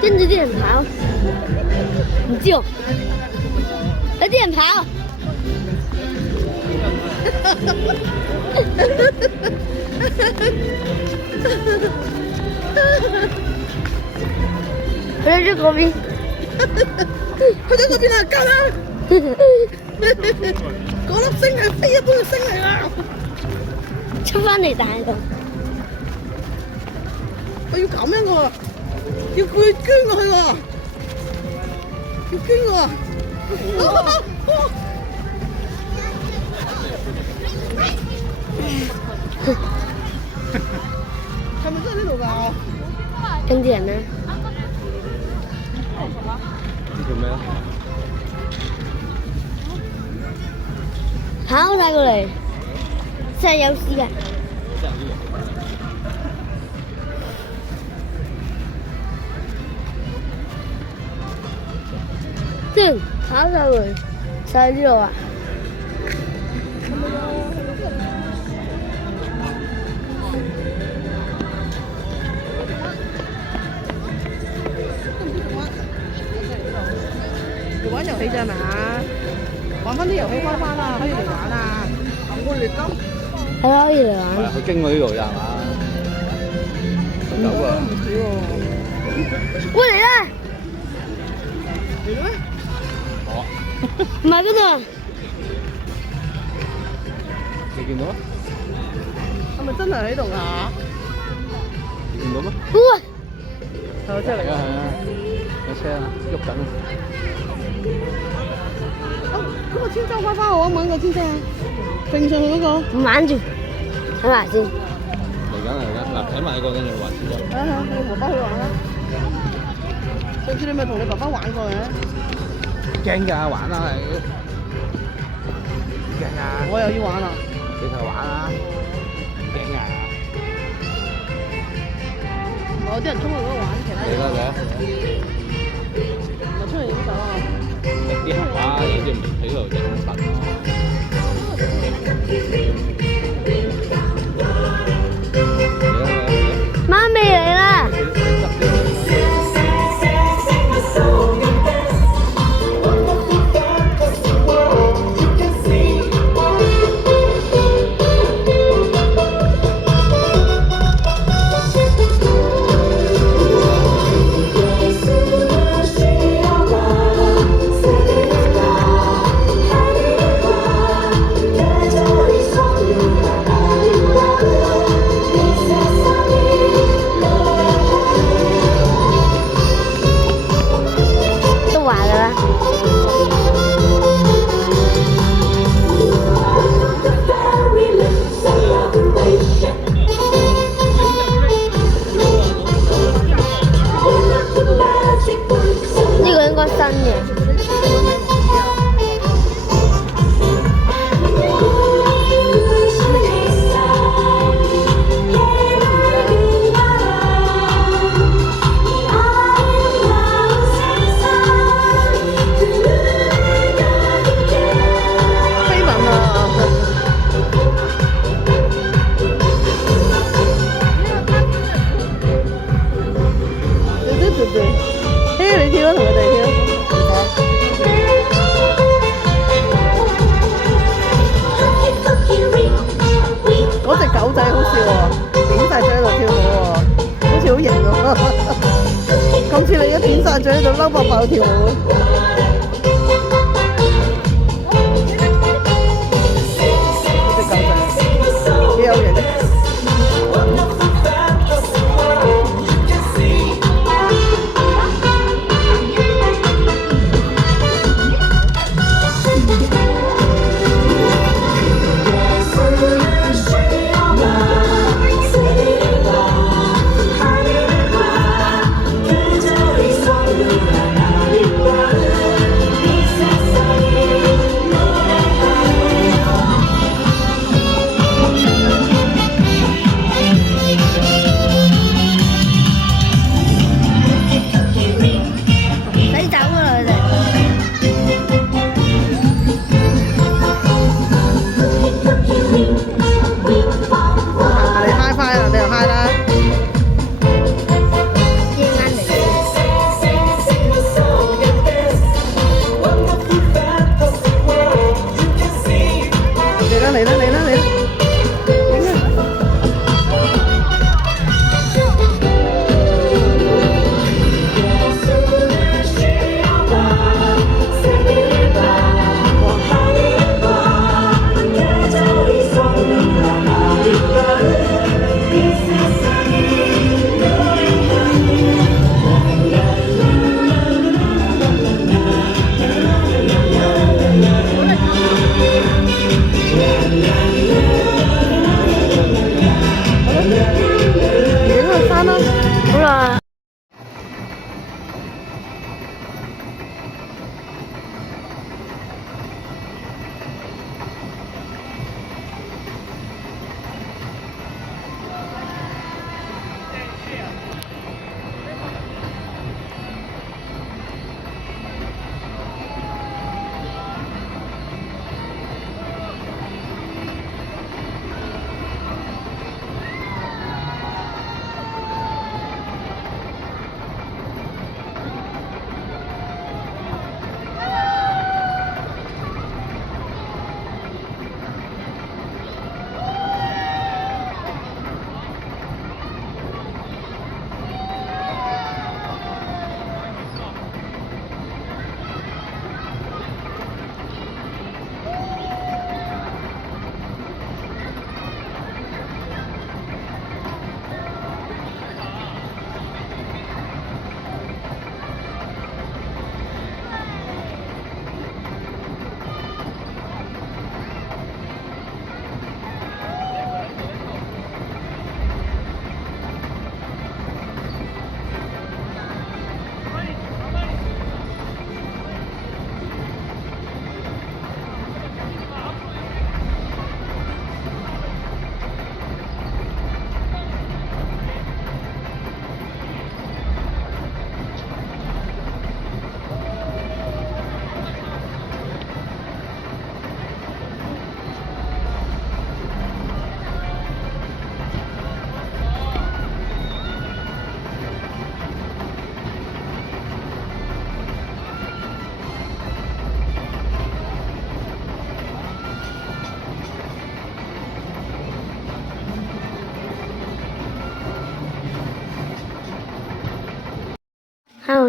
跟住啲人跑，唔知喎，有啲人跑。去咗嗰邊，去咗嗰邊啊，夠啦！嗰粒星係非一般嘅星嚟啦！出翻嚟大度，我要咁樣喎，要佢捐過去喎，要捐喎。係咪真係呢度㗎？跟住人咧，呢叫咩咧？跑晒過嚟，真係有事㗎。先跑晒嚟，晒呢度啊！要玩遊戲咋嘛？玩翻啲遊戲開翻啦，可以嚟玩啊！我哋今係咯，可以嚟玩。佢經過呢度咋係嘛？走啊！唔少喎。喂嚟啦！嚟咩？我唔係嗰度啊，你見到咩？係咪真係喺度㗎？你見到咩？喂！係咪真係嚟㗎？係啊，有車啊，喐緊啊！嗰個千秋花花好玩唔玩個千秋啊？揈上去嗰個。唔玩住，睇埋先。嚟緊嗱，睇埋呢個跟住玩先啦。啊，你爸爸去玩啦。上次你咪同你爸爸玩過嘅。驚㗎，玩啊你！驚啊！我又要玩啦。你同佢玩啊！驚啊！有啲人衝去嗰度玩，其他嚟啦嚟啦！咪出嚟影相啊！啲人話有啲唔喺度影實咯。嚟啦嚟啦！媽咪嚟啦！都話㗎啦。呢個應該新嘅。飛吻啊！對，嘿，你跳啦，同佢哋跳。嗰隻狗仔好笑喎，扁晒嘴喺度跳舞喎，好似好型喎。今次你一扁晒嘴喺度嬲爆爆跳舞。嗰隻狗仔幾有型。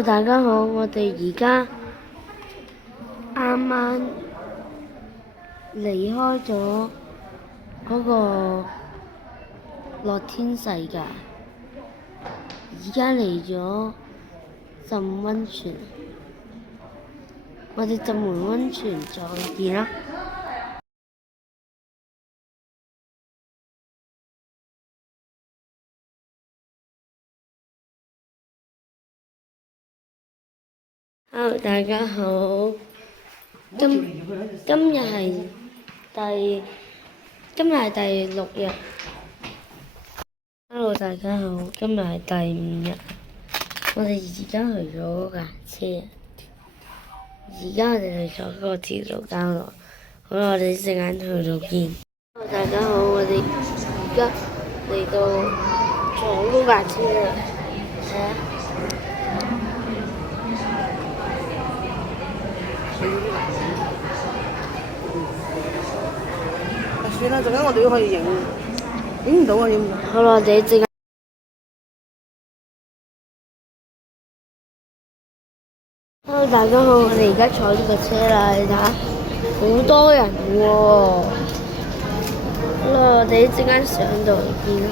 Hello，大家好，我哋而家啱啱離開咗嗰個樂天世界，而家嚟咗浸温泉，我哋浸完温泉再見啦。Hello，大家好。今日係第6日。Hello，大家好。今日係第5日。我哋而家去咗嗰架車，而家我哋去咗嗰個鐵路交流。好啦，我哋一陣間去到見。Hello，大家好，我哋而家嚟到坐嗰架車啦。睇下。算啦，陣間我哋都可以影，影唔到啊！影唔到。好啦，我哋一陣間。Hello，大家好，我哋而家坐呢個車啦，你睇下，好多人喎。好啦，我哋一陣間上到嚟見啦。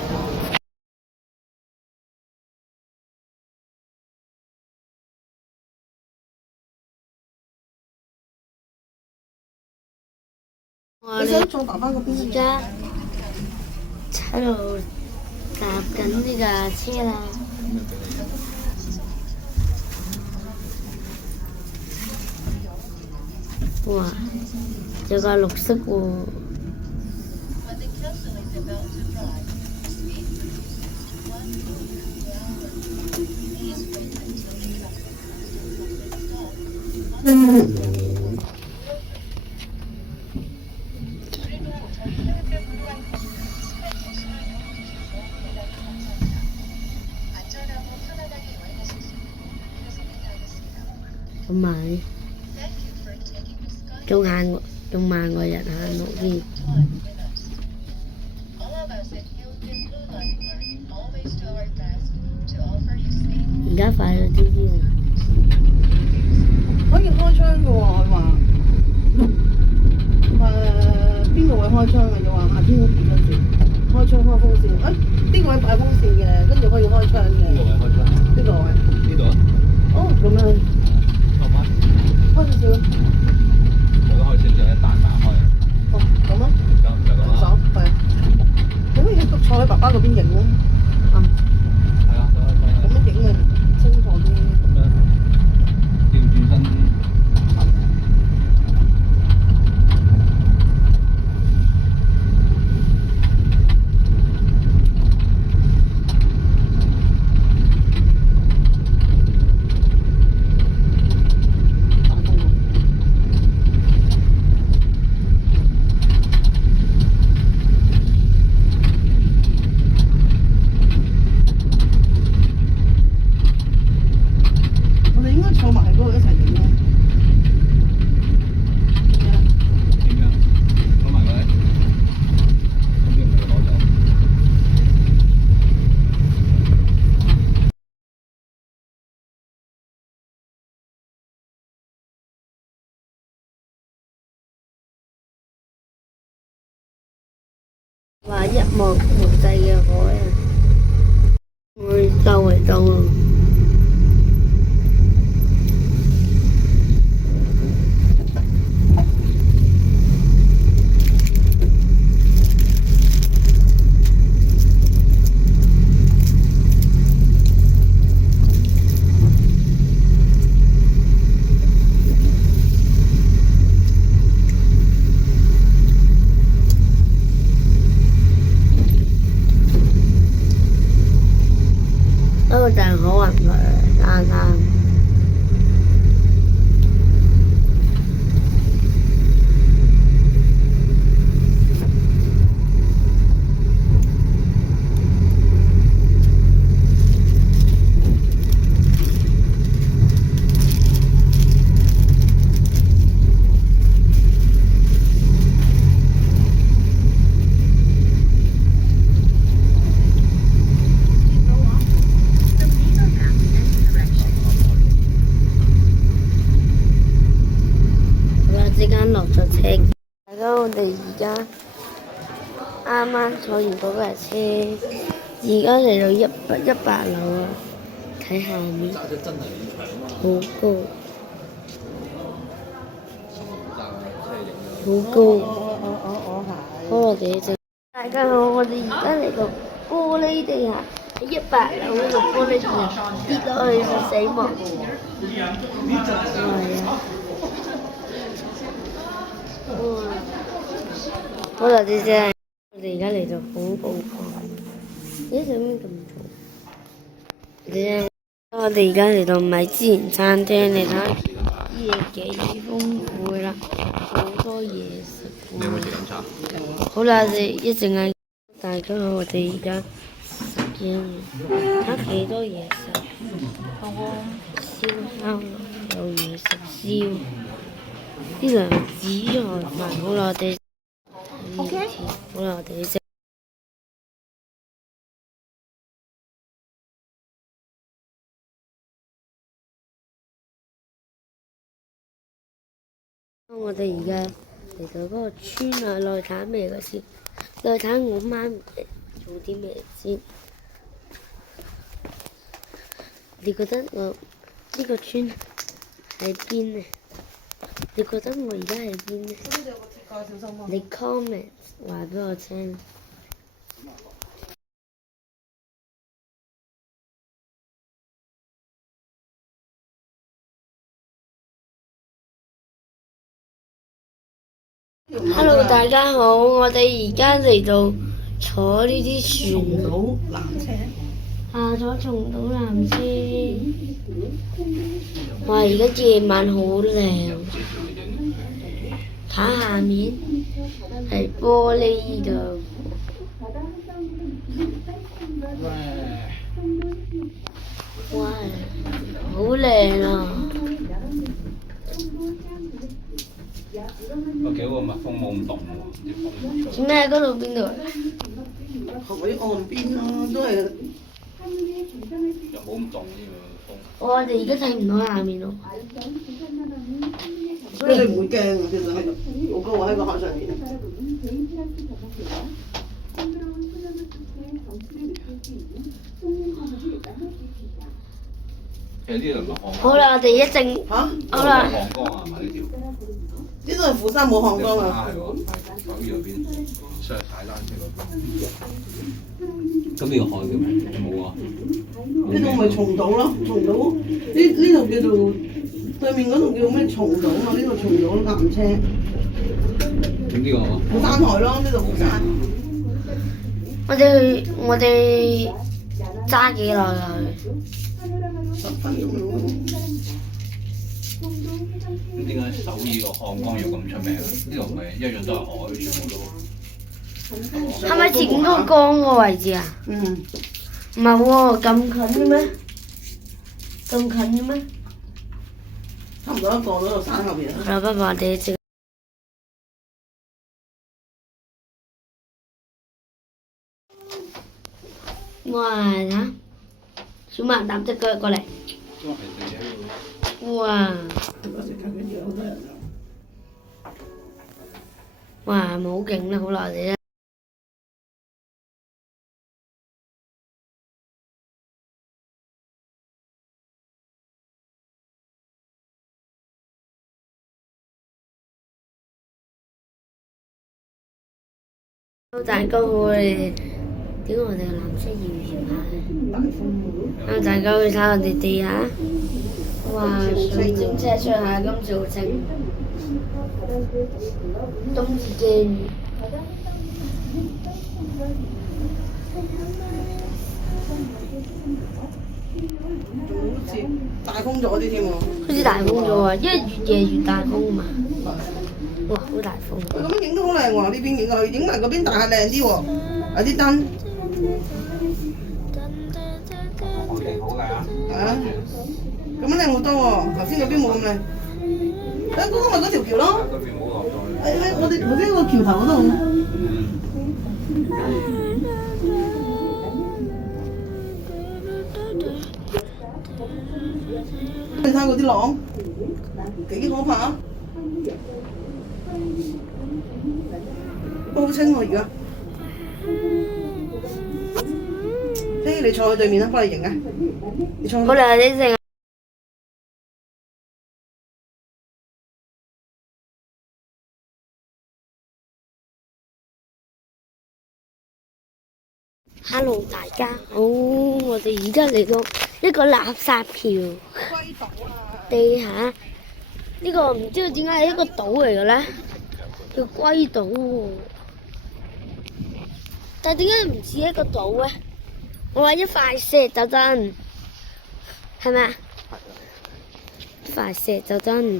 你想坐爸爸嗰邊？而家喺度搭緊呢架車啦。哇！有架綠色喎。仲慢過人行路添。而家快咗啲添。可以開窗嘅喎，佢話。邊個位開窗嘅？就話夏天嗰時開窗開風扇。呢個位擺風扇嘅，跟住可以開窗嘅。邊個位開窗？呢個位。呢度啊？哦，咁樣。開少少。我都開少少，一彈打開。哦，咁啊。就咁啦。爽，係。咁你坐喺爸爸嗰邊影咯。係啊，咁樣影嘅清楚啲。咁樣調轉身行。話一望無際嘅海啊，我哋周圍都啊。但係好啊。之間落咗車。大家我哋而家啱啱坐完嗰架車，而家嚟到100樓啊！睇下面，好高，好高。好，我哋就大家好，我哋而家嚟到玻璃地下，100樓嗰個玻璃地下跌落去就死亡。好啦，姐姐，我哋而家嚟到恐怖房。咦？做咩咁嘈？姐姐，我哋而家嚟到米芝蓮餐廳，你睇下啲嘢幾豐富啦，好多嘢食。你有冇食飲茶？好啦，我哋一陣間大家好，我哋而家食嘢，睇下幾多嘢食。燒烤有嘢食燒，啲涼子菜飯。好啦，我哋。OK。好啦，我哋食。我哋而家嚟到嗰個村啊，內睇咩嘅先？內睇我媽做啲咩先？你覺得我呢個村喺邊呢？你覺得我而家喺邊呢？你 comment 話俾我聽。Hello， 大家好，我哋而家嚟到坐呢啲船島纜車。下咗松島纜車。哇！而家夜晚好靚，睇下面係玻璃㗎。哇！好靚啊！有幾個蜜蜂冇咁凍喎，做咩喺嗰度邊度？海岸邊咯，都係。又冇咁凍添喎風。我哋而家睇唔到下面咯。所以你唔會驚嘅，其實係好高喎喺個海上面。其實呢度唔係漢江。好啦，我哋一陣。嚇？好啦。漢江啊，係呢條。呢度係釜山冇漢江啊。係喎，喺嗰邊上踩單車嗰邊。咁呢個海叫咩？冇啊。呢度咪松島咯，松島呢度叫做對面嗰度叫咩松島啊？呢度松島纜車。咁呢個釜山海咯，呢度釜山。我哋揸幾耐啊？10分鐘咯。咁點解首爾個漢江要咁出名啊？呢度咪一樣都係海，全部都。係咪前嗰個江個位置啊？嗯。唔係喎，咁近嘅咩？咁近嘅咩？差唔多一個嗰度山後邊。好啦，不過我哋一陣。哇！睇下，小馬搭隻腳過嚟。哇！哇！咪好勁啦，好耐哋啦。大家好，我哋點解我哋個藍色搖下嘅？大家去睇我哋地下，哇！水晶車上下咁做整，冬至嘅魚。好似大風咗啲添喎。好似大風咗啊！因為越夜越大風嘛。哇！好大風。咁樣影都好靚喎，呢邊影落去，影埋嗰邊大廈靚啲喎，有啲燈。環境好靚啊！係啊，咁樣靚好多喎，頭先嗰邊冇咁靚。嗰個咪嗰條橋咯。嗰邊冇落咗。喺我哋頭先個橋頭嗰度。你睇嗰啲浪幾可怕啊！好清喎而家。聽你坐喺對面啦，幫你影啊！你坐。好啦，你成。Hello， 大家好，我哋而家嚟到一個垃圾橋地下，呢個唔知道點解係一個島嚟嘅咧，叫龜島喎。但係點解唔似一個島咧？我話一塊石就真，係咪啊？一塊石就真。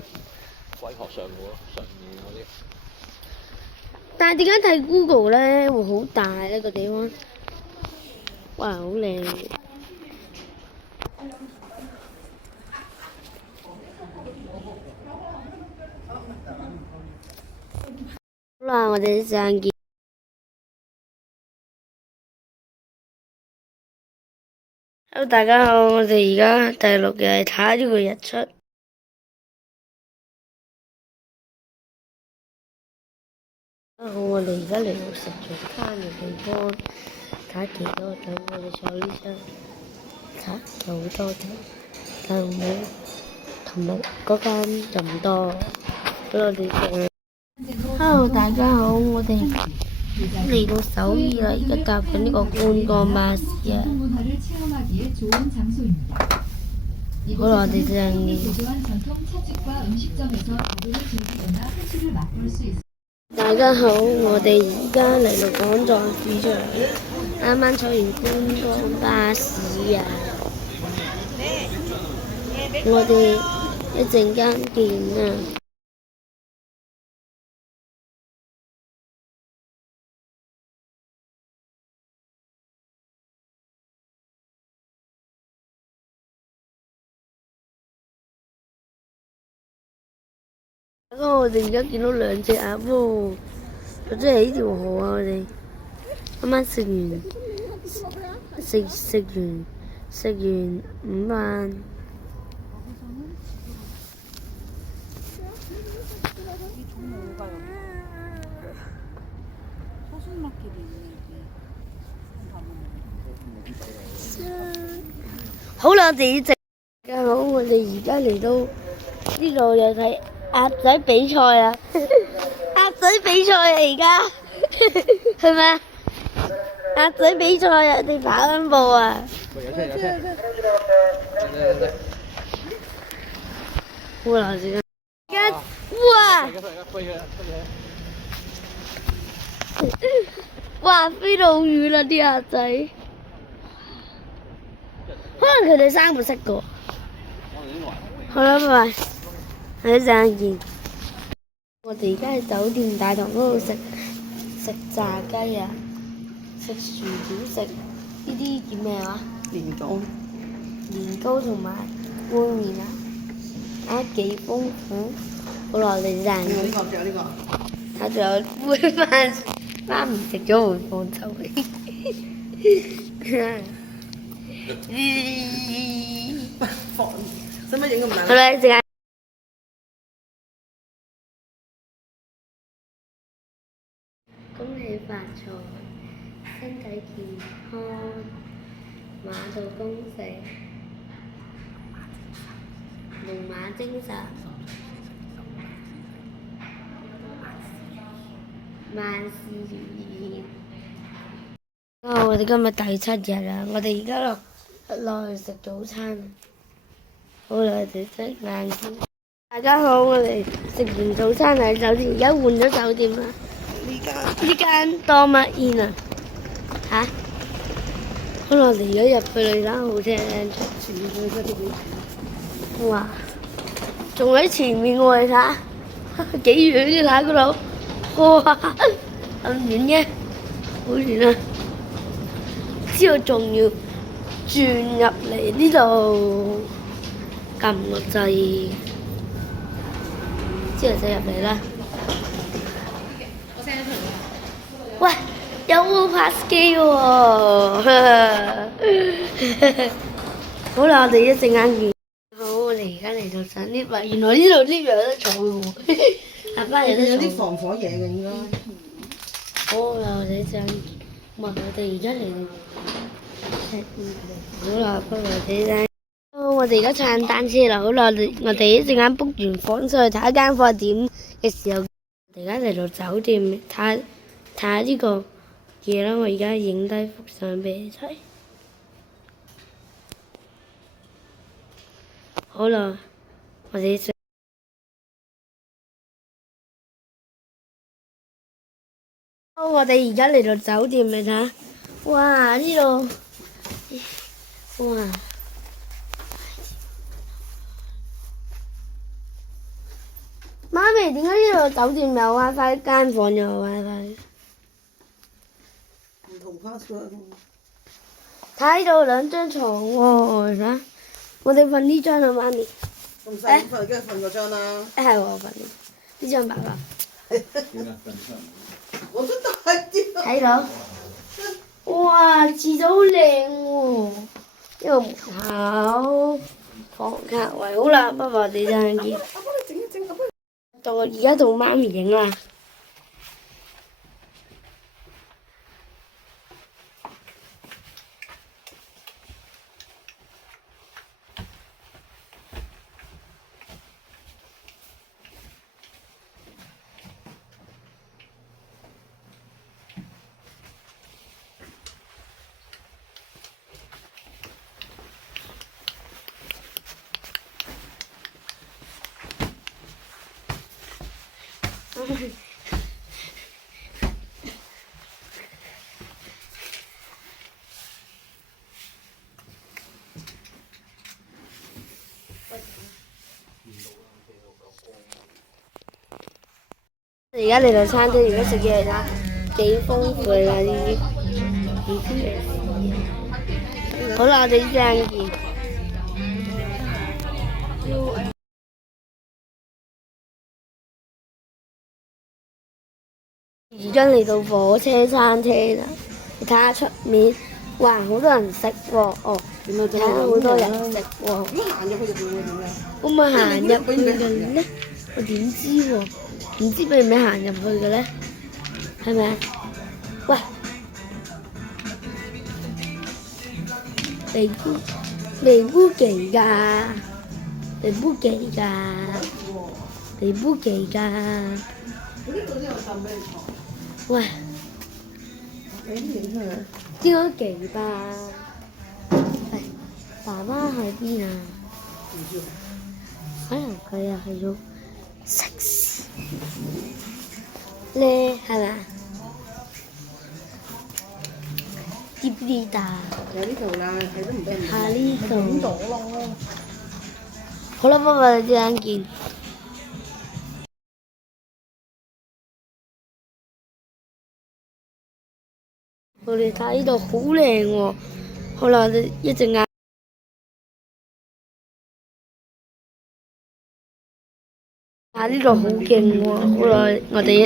龜殼上面嗰啲。但係點解睇 Google 咧會好大呢個地方？哇，好靚！好啦，我哋上見。Hello， 大家好，我哋而家第6日係睇呢個日出。好，我哋而家嚟到食早餐嘅地方。睇幾多張？我哋坐呢張，睇有好多張，但係冇琴日嗰間就唔多。俾我哋食。Hello， 大家好，我哋嚟到首爾啦，而家搭緊呢個觀光巴士啊。好啦，我哋正大家好，我哋而家嚟到廣藏市場，啱啱坐完觀光巴士啊！我哋一陣間見啊！我哋而家見到2隻鴨喎，我真係呢條河啊！我哋啱啱食完午飯，好啦，我哋大家好，我哋而家嚟到呢度又睇鴨仔比賽啊！鴨仔比賽啊，而家係咪啊？鴨仔比賽啊，我哋跑緊步啊！好啦，而家哇！哇，飛到好遠啦啲鴨仔，可能佢哋生唔識㗎。好啦，拜拜。下一陣見。我哋而家喺酒店大堂嗰度食炸雞啊，食薯條，食呢啲叫咩話？年糕同埋杯麵啊，啊幾豐富。好啦，我哋陣見。呢個仲有呢個。啊，仲有杯飯，媽咪食咗會放走你。放，使乜影咁大？好啦，陣間。恭喜發財，身體健康，馬到功成，龍馬精神，萬事如意。我哋今日第7日啦，我哋而家落去食早餐。好啦，我哋食晏先。大家好，我哋食完早餐喺酒店，而家換咗酒店啦。呢間多乜煙啊？嚇！好啦，我哋而家入去啦，好靚，前面嗰啲哇，仲喺前面喎，你睇下幾遠你睇嗰度，哇咁遠嘅，好遠啊！之後仲要轉入嚟呢度撳個掣，之後就入嚟啦。喂，有拍機喎！好啦，我哋一陣間見。好，我哋而家嚟嚟到上 lift 啊！原來呢度 lift 有得坐嘅喎，阿爸有得坐。有啲防火嘢嘅應該。好啦，我哋就唔係我哋而家嚟到，好啦，不過我哋而家踩緊單車啦，好啦，我哋一陣間 book 完房上去睇間房點嘅時候，我哋而家嚟到酒店睇下呢個嘢啦，我而家影低幅相俾你睇。好啦，我哋而家嚟到酒店，你睇下，哇呢度，哇！媽咪，點解呢度酒店有 WiFi， 間房有 WiFi？唔同 password。睇到兩張床喎，睇下，我哋瞓呢張啦，媽咪。咁細瞓，梗係瞓嗰張啦。係喎，瞓呢張爸爸。我都大啲。睇到，哇，廁所好靚喎，呢個門口房客位，好啦，不過我哋陣間見。阿幫你整一整，阿幫你。到而家到媽咪影啦。而家嚟到餐廳，而家食嘢嚟睇，幾豐富啦呢啲，唔知咩事。好啦，我哋呢張見。而家嚟到火車餐廳啦，你睇下出面，哇，好多人食喎，哦，睇下好多人食喎。如果行入去就會點樣？咁咪行入去嘅咧？我點知喎？唔知俾唔俾行入去嘅咧？係咪啊？喂，嚟不及㗎，嚟不及㗎，嚟不及㗎。呢度都有凳俾你坐。喂，你影佢。應該幾吧？係，爸爸喺邊啊？唔知喎。可能佢又係要食屎咧，係咪啊？啲啲大喺呢度啦，係都唔俾人。喺呢度。影到咯。好啦，不過你陣間見。我哋睇呢度好靚喎，好啦，我哋一陣間。啊！呢度好勁喎，好耐我哋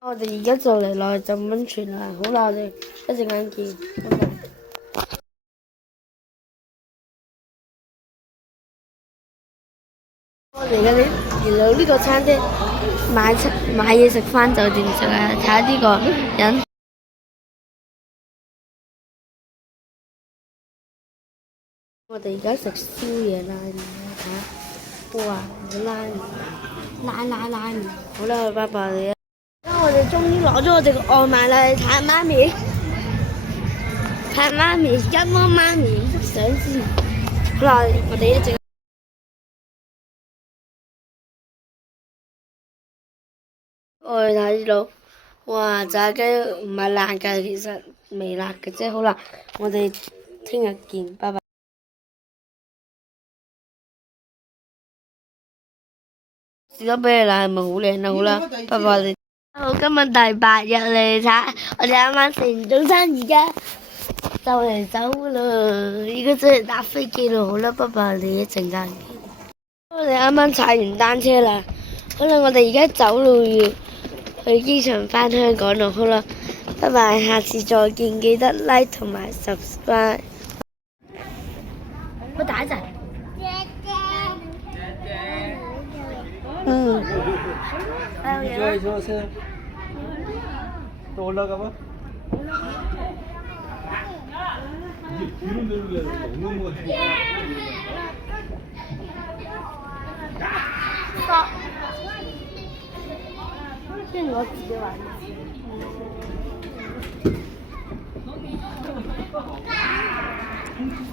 而家就嚟落去浸溫泉啦，好啦，我哋一陣間見。我哋而家嚟到呢個餐廳買嘢食返酒店食啊！睇下呢個人。我哋而家食宵夜拉麵，睇下，哇！拉麵，好啦，拜拜你啊！我哋終於攞咗我哋個外賣啦，睇下媽咪，一摸媽咪幅相先。好啦，我哋一陣。我哋睇到，哇！炸雞唔係辣㗎，其實微辣嘅啫。好啦，我哋聽日見，拜拜。士多啤梨奶係咪好靚啊？好啦，拜拜你。好，今日第8日嚟睇，我哋啱啱食完早餐，而家就嚟走啦。而家真係搭飛機啦，好啦，拜拜你，一陣間見。我哋啱啱踩完單車啦，好啦，我哋而家走路要去機場返香港啦，好啦，拜拜，下次再見，記得 like 同埋 subscribe。我打一陣。嗯。또 올라가봐. 뒤로 내려야 너무 것 같아. 即係我自己玩。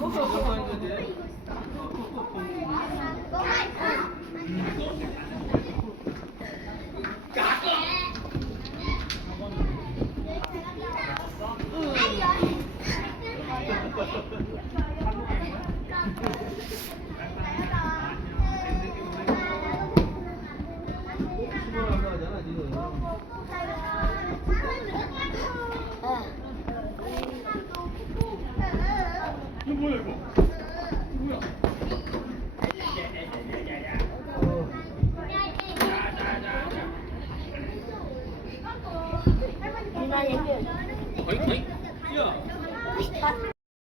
嗰個